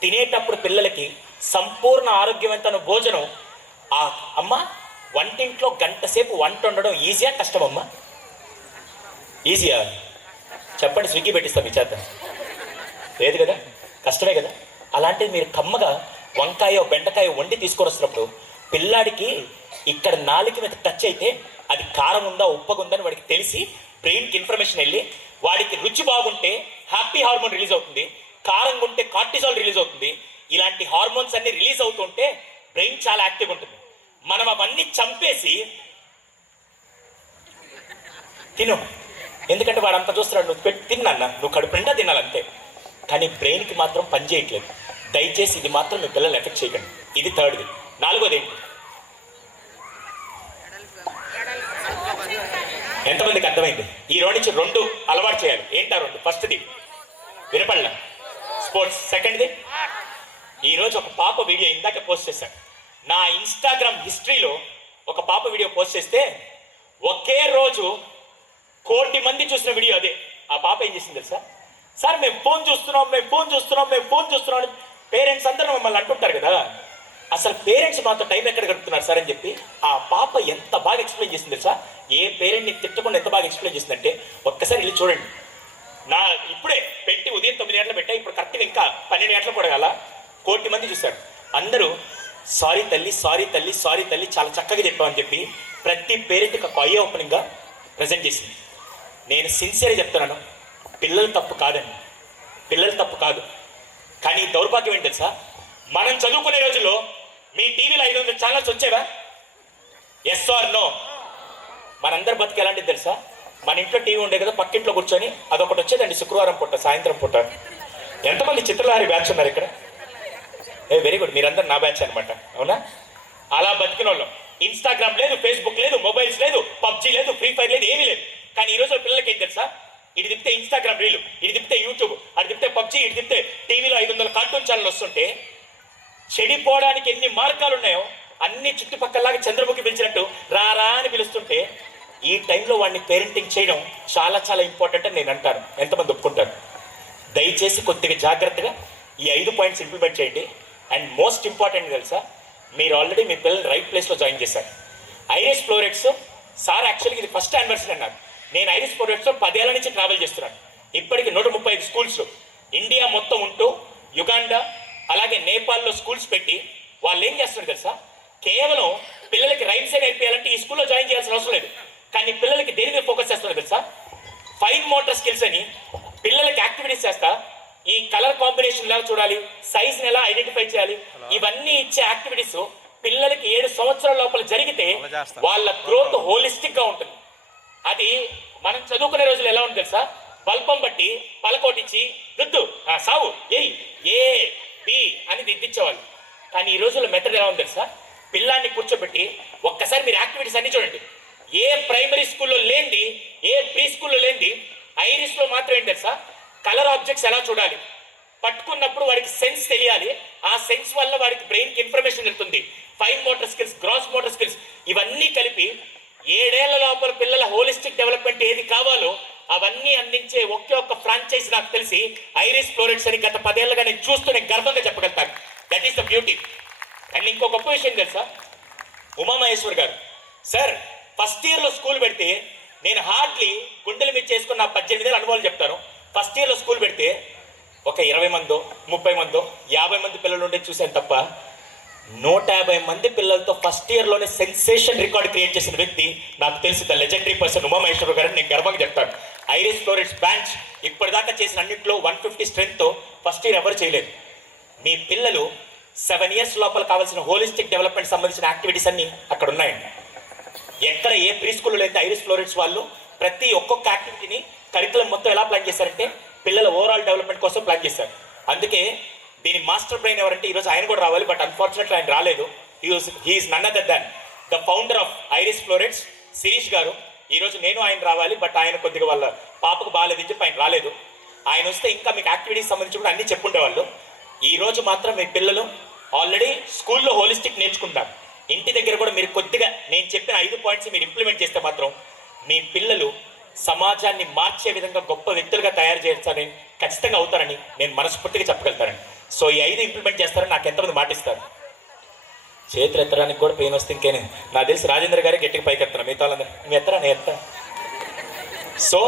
తినేటప్పుడు పిల్లలకి సంపూర్ణ ఆరోగ్యవంతమైన భోజనం. ఆ అమ్మ వంటింట్లో గంట సేపు వంట వండడం ఈజీయా కష్టమమ్మా? ఈజీయా? చెప్పండి, స్విగ్గీ పెట్టిస్తాం మీ చేత. లేదు కదా, కష్టమే కదా. అలాంటిది మీరు కమ్మగా వంకాయో బెండకాయో వండి తీసుకొని వస్తున్నప్పుడు పిల్లాడికి ఇక్కడ నాలుక మీద టచ్ అయితే అది కారం ఉందా ఉప్పగా ఉందని వాడికి తెలిసి బ్రెయిన్కి ఇన్ఫర్మేషన్ వెళ్ళి వాడికి రుచి బాగుంటే హ్యాపీ హార్మోన్ రిలీజ్ అవుతుంది, కారం ఉంటే కార్టిజాల్ రిలీజ్ అవుతుంది. ఇలాంటి హార్మోన్స్ అన్ని రిలీజ్ అవుతుంటే బ్రెయిన్ చాలా యాక్టివ్ ఉంటుంది. మనం అవన్నీ చంపేసి తిను, ఎందుకంటే వాడు అంతా చూస్తున్నాడు, నువ్వు పెట్టి తిన్నా, నువ్వు కడుపు నిండా తినాలంతే, కానీ బ్రెయిన్కి మాత్రం పని చేయట్లేదు. దయచేసి ఇది మాత్రం మీ పిల్లల్ని ఎఫెక్ట్ చేయకండి. ఇది థర్డ్ది. 4వది ఏంటి? ఎంతమందికి అర్థమైంది? ఈ రోజు నుంచి 2 అలవాటు చేయాలి. ఏంటా 2? ఫస్ట్ది వినపళ్ళ స్పోర్ట్స్, సెకండ్ది ఈరోజు ఒక పాప వీడియో ఇందాక పోస్ట్ చేశాను. నా ఇన్స్టాగ్రామ్ హిస్టరీలో ఒక పాప వీడియో పోస్ట్ చేస్తే ఒకే రోజు 1 కోటి మంది చూసిన వీడియో అదే. ఆ పాప ఏం చేసింది తెలుసా? సార్ మేము ఫోన్ చూస్తున్నాం అని పేరెంట్స్ అందరూ మమ్మల్ని అంటుంటారు కదా, అసలు పేరెంట్స్ మాతో టైం ఎక్కడ గడుపుతున్నారు సార్ అని చెప్పి ఆ పాప ఎంత బాగా ఎక్స్ప్లెయిన్ చేసింది తెలుసా? ఏ పేరెంట్ని తిట్టకుండా ఎంత బాగా ఎక్స్ప్లెయిన్ చేసిందంటే ఒక్కసారి వెళ్ళి చూడండి. నా ఇప్పుడే పెట్టి ఉదయం 9 గంటలు పెట్టా, ఇప్పుడు కరెక్ట్గా ఇంకా 12 గంటలు పడగల 1 కోటి మంది చూశారు. అందరూ సారీ తల్లి చాలా చక్కగా చెప్పామని చెప్పి ప్రతి పేరెంట్కి ఒక ఐ ఓపెనింగ్గా ప్రజెంట్ చేసింది. నేను సిన్సియర్గా చెప్తున్నాను, పిల్లలు తప్పు కాదు. కానీ దౌర్భాగ్యం ఏంటి తెలుసా? మనం చదువుకునే రోజుల్లో మీ టీవీలో 500 ఛానల్స్ వచ్చేవా? Yes or no? మనందరి బతికి ఎలాంటిది తెలుసా? మన ఇంట్లో టీవీ ఉండే కదా, పక్కింట్లో కూర్చొని అదొకటి వచ్చేదండి శుక్రవారం పూట, సాయంత్రం పూట. ఎంతమంది చిత్రలహరి బ్యాచ్ ఉన్నారు ఇక్కడ? వెరీ గుడ్, మీరందరూ నా బ్యాచ్ అనమాట, అవునా? అలా బతికిన వాళ్ళం. ఇన్స్టాగ్రామ్ లేదు, ఫేస్బుక్ లేదు, మొబైల్స్ లేదు, పబ్జీ లేదు, ఫ్రీ ఫైర్ లేదు, ఏమీ లేదు. కానీ ఈరోజు పిల్లలకి ఏం తెలుసా? ఇటు తిప్పితే ఇన్స్టాగ్రామ్ రీలు, ఇటు తిప్పితే యూట్యూబ్, అటు తిప్పితే పబ్జీ, ఇటు తిప్పితే టీవీలో 500 కార్టూన్ ఛానల్ వస్తుంటే చెడిపోవడానికి ఎన్ని మార్గాలు ఉన్నాయో అన్ని చుట్టుపక్కలలాగా చంద్రముఖి పిలిచినట్టు రారా అని పిలుస్తుంటే ఈ టైంలో వాడిని పేరెంటింగ్ చేయడం చాలా చాలా ఇంపార్టెంట్ అని నేను అంటాను. ఎంతమంది ఒప్పుకుంటారు? దయచేసి కొద్దిగా జాగ్రత్తగా ఈ 5 పాయింట్స్ ఇంప్లిమెంట్ చేయండి. అండ్ మోస్ట్ ఇంపార్టెంట్ తెలుసా, మీరు ఆల్రెడీ మీ పిల్లలు రైట్ ప్లేస్లో జాయిన్ చేశారు. ఐరిస్ ఫ్లోరెట్స్ సార్ యాక్చువల్గా ఇది ఫస్ట్ యానివర్సరీ అన్నారు. నేను ఐరిస్ ఫ్లోరెట్స్లో 10 ఏళ్ల నుంచి ట్రావెల్ చేస్తున్నాను. ఇప్పటికి 135 స్కూల్స్లో ఇండియా మొత్తం ఉంటూ యుగాండా అలాగే నేపాల్లో స్కూల్స్ పెట్టి వాళ్ళు ఏం చేస్తున్నారు తెలుసా? కేవలం పిల్లలకి రైమ్సే నేర్పియాలంటే ఈ స్కూల్లో జాయిన్ చేయాల్సిన అవసరం లేదు. కానీ పిల్లలకి దేని మీద ఫోకస్ చేస్తున్నారు తెలుసా? ఫైన్ మోటార్ స్కిల్స్ అని పిల్లలకి యాక్టివిటీస్ చేస్తా, ఈ కలర్ కాంబినేషన్ ఎలా చూడాలి, సైజ్ని ఎలా ఐడెంటిఫై చేయాలి, ఇవన్నీ ఇచ్చే యాక్టివిటీస్ పిల్లలకి 7 సంవత్సరాల లోపల జరిగితే వాళ్ళ గ్రోత్ హోలిస్టిక్ గా ఉంటుంది. అది మనం చదువుకునే రోజులు ఎలా ఉంది తెలుసా, బల్పం బట్టి పలకోటిచ్చి దుద్దు సావు ఏ బి అని దిద్దించేవాళ్ళు. కానీ ఈ రోజుల్లో మెథడ్ ఎలా ఉంది తెలుసా, పిల్లాన్ని కూర్చోబెట్టి ఒక్కసారి మీరు యాక్టివిటీస్ అన్ని చూడండి. ఏ ప్రైమరీ స్కూల్లో లేనిది, ఏ ప్రీ స్కూల్లో లేనిది ఐరిస్లో మాత్రం ఏంటి తెలుసా, కలర్ ఆబ్జెక్ట్స్ ఎలా చూడాలి, పట్టుకున్నప్పుడు వాడికి సెన్స్ తెలియాలి, ఆ సెన్స్ వల్ల వాడికి బ్రెయిన్కి ఇన్ఫర్మేషన్ వెళ్తుంది. Fine motor skills, gross motor skills ఇవన్నీ కలిపి 7 ఏళ్ల లోపల పిల్లల హోలిస్టిక్ డెవలప్మెంట్ ఏది కావాలో అవన్నీ అందించే ఒకే ఒక్క ఫ్రాంచైజ్ నాకు తెలిసి ఐరిస్ ఫ్లోరెట్స్ అని గత 10 ఏళ్ళుగా నేను చూస్తూ నేను గర్వంగా చెప్పగలుగుతాను. That is the beauty. And ఇంకో గొప్ప విషయం తెలుసా, ఉమామహేశ్వర్ గారు సార్ ఫస్ట్ ఇయర్లో స్కూల్ పెడితే నేను హార్డ్లీ గుండెల మీద చేసుకున్న 18 ఏళ్ళ అనుభవాలు చెప్తాను. ఫస్ట్ ఇయర్లో స్కూల్ పెడితే ఒక 20 మందో 30 మందో 50 మంది పిల్లలు ఉండే చూశాను తప్ప 150 మంది పిల్లలతో ఫస్ట్ ఇయర్లోనే సెన్సేషన్ రికార్డ్ క్రియేట్ చేసిన వ్యక్తి నాకు తెలిసి ద లెజెండరీ పర్సన్ ఉమామహేశ్వర్ గారు నేను గర్వంగా చెప్తాను. ఐరిస్ ఫ్లోరెట్స్ బ్రాంచ్ ఇప్పటిదాకా చేసిన అన్నింటిలో 150 స్ట్రెంగ్త్తో ఫస్ట్ ఇయర్ ఎవరు చేయలేదు. మీ పిల్లలు 7 ఇయర్స్ లోపల కావాల్సిన హోలిస్టిక్ డెవలప్మెంట్ సంబంధించిన యాక్టివిటీస్ అన్ని అక్కడ ఉన్నాయండి. ఎక్కడ ఏ ప్రీ స్కూల్లో అయితే ఐరిస్ ఫ్లోరెట్స్ వాళ్ళు ప్రతి ఒక్కొక్క యాక్టివిటీని కరికులం మొత్తం ఎలా ప్లాన్ చేశారంటే పిల్లల ఓవరాల్ డెవలప్మెంట్ కోసం ప్లాన్ చేశారు. అందుకే దీని మాస్టర్ బ్రెయిన్ ఎవరంటే ఈరోజు ఆయన కూడా రావాలి, బట్ అన్ఫార్చునేట్లీ ఆయన రాలేదు. He's none other than the founder of Iris Florets Shirish garu. ఈరోజు నేను ఆయన రావాలి, బట్ ఆయన కొద్దిగా వాళ్ళ పాపకు బాగాలేదని చెప్పి ఆయన రాలేదు. ఆయన వస్తే ఇంకా మీకు యాక్టివిటీస్ సంబంధించి కూడా అన్ని చెప్పుండేవాళ్ళు. ఈ రోజు మాత్రం మీ పిల్లలు ఆల్రెడీ స్కూల్లో హోలిస్టిక్ నేర్చుకుంటారు. ఇంటి దగ్గర కూడా మీరు కొద్దిగా నేను చెప్పిన 5 పాయింట్స్ మీరు ఇంప్లిమెంట్ చేస్తే మాత్రం మీ పిల్లలు సమాజాన్ని మార్చే విధంగా గొప్ప వ్యక్తులుగా తయారు చేస్తారని ఖచ్చితంగా అవుతారని నేను మనస్ఫూర్తిగా చెప్పగలుగుతానండి. సో ఈ 5 ఇంప్లిమెంట్ చేస్తారని నాకు ఎంతమంది మాటిస్తారు. చేతులు ఎత్తడానికి కూడా పెయిన్ వస్తే ఇంకేనే నాకు తెలిసి రాజేంద్ర గారి గట్టిగా పైకి ఎత్తాను, మిగతా వాళ్ళందరూ మీ ఎత్తరా నేను ఎత్తా. సో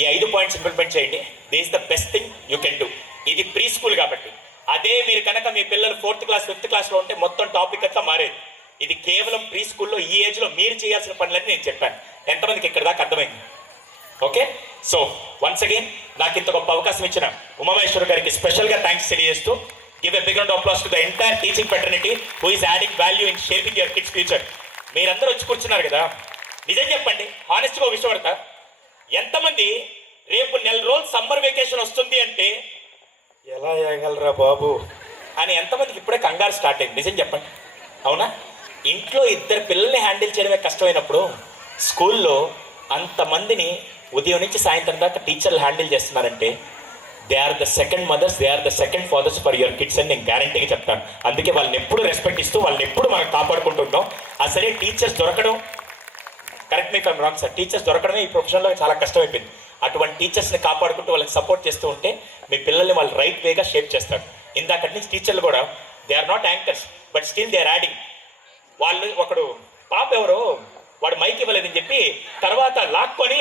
ఈ 5 పాయింట్స్ ఇంప్లిమెంట్ చేయండి. This the best thing you can do. ఇది ప్రీ స్కూల్ కాబట్టి. అదే మీరు కనుక మీ పిల్లలు 4th క్లాస్ 5th క్లాస్లో ఉంటే మొత్తం టాపిక్ అంతా మారేది. ఇది కేవలం ప్రీ స్కూల్లో ఈ ఏజ్లో మీరు చేయాల్సిన పనులని నేను చెప్పాను. ఎంతమందికి ఇక్కడ దాకా అర్థమైంది? ఓకే. సో వన్స్ అగైన్ నాకు ఇంత గొప్ప అవకాశం ఇచ్చిన ఉమామహేశ్వర్ గారికి స్పెషల్గా థ్యాంక్స్ తెలియజేస్తూ give a big round of applause to the entire teaching fraternity who is adding value in shaping your kids future. మీరందరూ వచ్చి కూర్చున్నారు కదా, నిజం చెప్పండి, హానెస్ట్గా విషయపడతా, ఎంతమంది రేపు 1 రోజులు సమ్మర్ వెకేషన్ వస్తుంది అంటే ఎలా వేయగలరా బాబు అని ఎంతమందికి ఇప్పుడే కంగారు స్టార్ట్ అయింది? నిజం చెప్పండి, అవునా? ఇంట్లో 2 పిల్లల్ని హ్యాండిల్ చేయడమే కష్టమైనప్పుడు స్కూల్లో అంతమందిని ఉదయం నుంచి సాయంత్రం దాకా టీచర్లు హ్యాండిల్ చేస్తున్నారంటే they are the second mothers, they are the second fathers for your kids అని నేను గ్యారంటీగా చెప్తాను. అందుకే వాళ్ళని ఎప్పుడు రెస్పెక్ట్ ఇస్తూ వాళ్ళని ఎప్పుడు మనం కాపాడుకుంటుంటాం. సరే టీచర్స్ దొరకడం, correct me from wrong sir, teachers దొరకడమే ఈ ప్రొఫెషన్లో చాలా కష్టమైపోయింది. అటువంటి టీచర్స్ని కాపాడుకుంటూ వాళ్ళకి సపోర్ట్ చేస్తూ ఉంటే మీ పిల్లల్ని వాళ్ళు రైట్ వేగా షేప్ చేస్తారు. ఇందాకటి నుంచి టీచర్లు కూడా they are not anchors but still they are adding. వాళ్ళు ఒకడు పాప ఎవరో వాడు మైక్ ఇవ్వలేదని చెప్పి తర్వాత లాక్కొని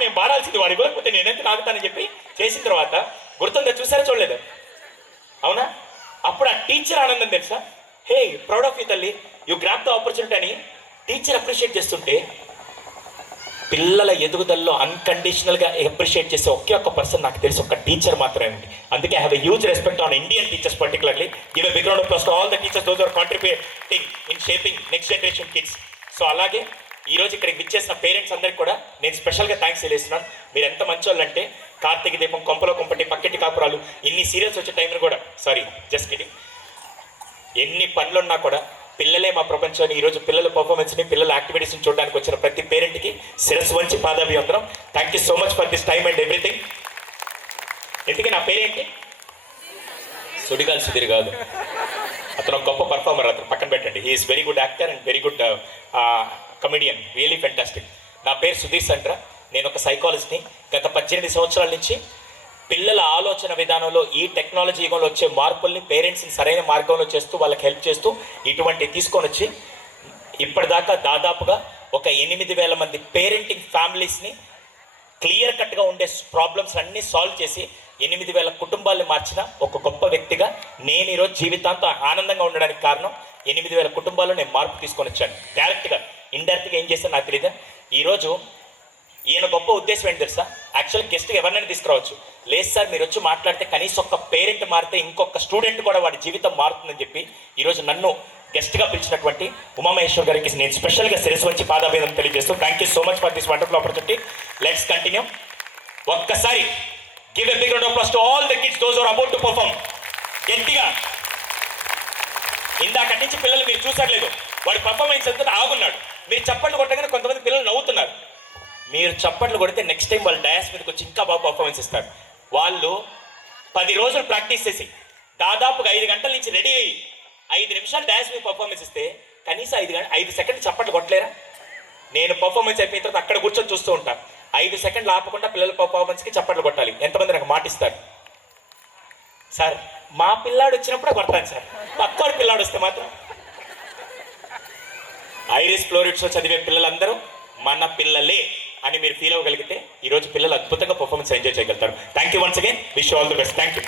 నేను బారాల్సింది వాడు ఇవ్వకపోతే నేనెంత నాగుతానని చెప్పి చేసిన తర్వాత గుర్తుందా, చూసారా చూడలేదు, అవునా? అప్పుడు ఆ టీచర్ ఆనందం తెలుసా, హే ప్రౌడ్ ఆఫ్ యూ తల్లి, యూ గ్రాప్ ద ఆపర్చునిటీ అని టీచర్ అప్రిషియేట్ చేస్తుంటే పిల్లల ఎదుగుదలలో అన్కండిషనల్గా అప్రిషియేట్ చేసే ఒకే ఒక్క పర్సన్ నాకు తెలిసి ఒక టీచర్ మాత్రమే అండి. అందుకే I have a huge respect on Indian teachers particularly. Give a big round of applause to all the teachers those are contributing in shaping next generation kids. So అలాగే ఈరోజు ఇక్కడికి విచ్చేసిన పేరెంట్స్ అందరికీ కూడా నేను స్పెషల్గా థ్యాంక్స్ తెలియజేస్తున్నాను. మీరు ఎంత మంచి వాళ్ళు అంటే కార్తీక దీపం, కొంపలో కొంపటి, పక్కింటి కాపురాలు, ఇన్ని సీరియల్స్ వచ్చే టైంలో కూడా జస్ట్ కిడింగ్, ఎన్ని పనులున్నా కూడా పిల్లలే మా ప్రపంచాన్ని. ఈరోజు పిల్లల పర్ఫార్మెన్స్ని, పిల్లల యాక్టివిటీస్ని చూడడానికి వచ్చిన ప్రతి పేరెంట్కి శిరస్సు వంచి పాదాభివందనం. Thank you so much for this time and everything. ఎందుకే నా పేరేంటి? సుడిగాలి సుధీర్ కాదు, అతను ఒక గొప్ప పర్ఫార్మర్, అతను పక్కన పెట్టండి. He is very good actor and very good comedian, really fantastic. నా పేరు సుధీర్ సంట్రా, నేను ఒక సైకాలజిస్ట్ని. గత 18 సంవత్సరాల నుంచి పిల్లల ఆలోచన విధానంలో ఈ టెక్నాలజీ యుగంలో వచ్చే మార్పుల్ని పేరెంట్స్ని సరైన మార్గంలో చేస్తూ వాళ్ళకి హెల్ప్ చేస్తూ ఇటువంటి తీసుకొని వచ్చి ఇప్పటిదాకా దాదాపుగా ఒక 8,000 మంది పేరెంటింగ్ ఫ్యామిలీస్ని క్లియర్ కట్గా ఉండే ప్రాబ్లమ్స్ అన్నీ సాల్వ్ చేసి 8,000 కుటుంబాలను మార్చిన ఒక గొప్ప వ్యక్తిగా నేను ఈరోజు జీవితాంతం ఆనందంగా ఉండడానికి కారణం 8,000 కుటుంబాల్లో నేను మార్పు తీసుకొని వచ్చాను. డైరెక్ట్గా ఇండైరెక్ట్గా ఏం చేస్తాను నాకు తెలియదు. ఈరోజు ఈయన గొప్ప ఉద్దేశం ఏంటి తెలుసా, యాక్చువల్ గెస్ట్ ఎవరినైనా తీసుకురావచ్చు. లేదు సార్ మీరు వచ్చి మాట్లాడితే కనీసం ఒక్క పేరెంట్ మారితే ఇంకొక స్టూడెంట్ కూడా వాడి జీవితం మారుతుందని చెప్పి ఈరోజు నన్ను గెస్ట్గా పిలిచినటువంటి ఉమామహేశ్వర్ గారికి నేను స్పెషల్గా శిరస్సు వచ్చి పాదాభేదం తెలియజేస్తూ thank you so much for this wonderful opportunity. Let's continue. ఒక్కసారి give a big round of applause to all the kids those are about to perform. గట్టిగా ఇందాకటి నుంచి పిల్లలు మీరు చూసారు లేదు, వాడు పర్ఫార్మెన్స్ అంతా ఆగున్నాడు. మీరు చప్పట్లు కొట్టగానే కొంతమంది పిల్లలు నవ్వుతున్నారు. మీరు చప్పట్లు కొడితే నెక్స్ట్ టైం వాళ్ళు డయాస్ మీదకి వచ్చి ఇంకా బాగా పర్ఫార్మెన్స్ ఇస్తారు. వాళ్ళు 10 రోజులు ప్రాక్టీస్ చేసి దాదాపుగా 5 గంటల నుంచి రెడీ అయ్యి 5 నిమిషాలు డయాస్ మీద పర్ఫార్మెన్స్ ఇస్తే కనీసం 5 సెకండ్లు చప్పట్లు కొట్టలేరా? నేను పర్ఫార్మెన్స్ అయిపోయిన తర్వాత అక్కడ కూర్చొని చూస్తూ ఉంటాను. 5 సెకండ్లు ఆపకుండా పిల్లల పర్ఫార్మెన్స్కి చప్పట్లు కొట్టాలి. ఎంతమంది నాకు మాటిస్తారు? సార్ మా పిల్లాడు వచ్చినప్పుడే కొడతాను సార్, పక్కోడు పిల్లాడు వస్తే మాత్రం. ఐరిస్ ఫ్లోరిడ్స్లో చదివే పిల్లలందరూ మన పిల్లలే అని మీరు ఫీల్ అవ్వగలిగితే ఈరోజు పిల్లలు అద్భుతంగా పర్ఫార్మెన్స్ ఎంజాయ్ చేయగలుగుతారు. Thank you once again. Wish all the best. Thank you.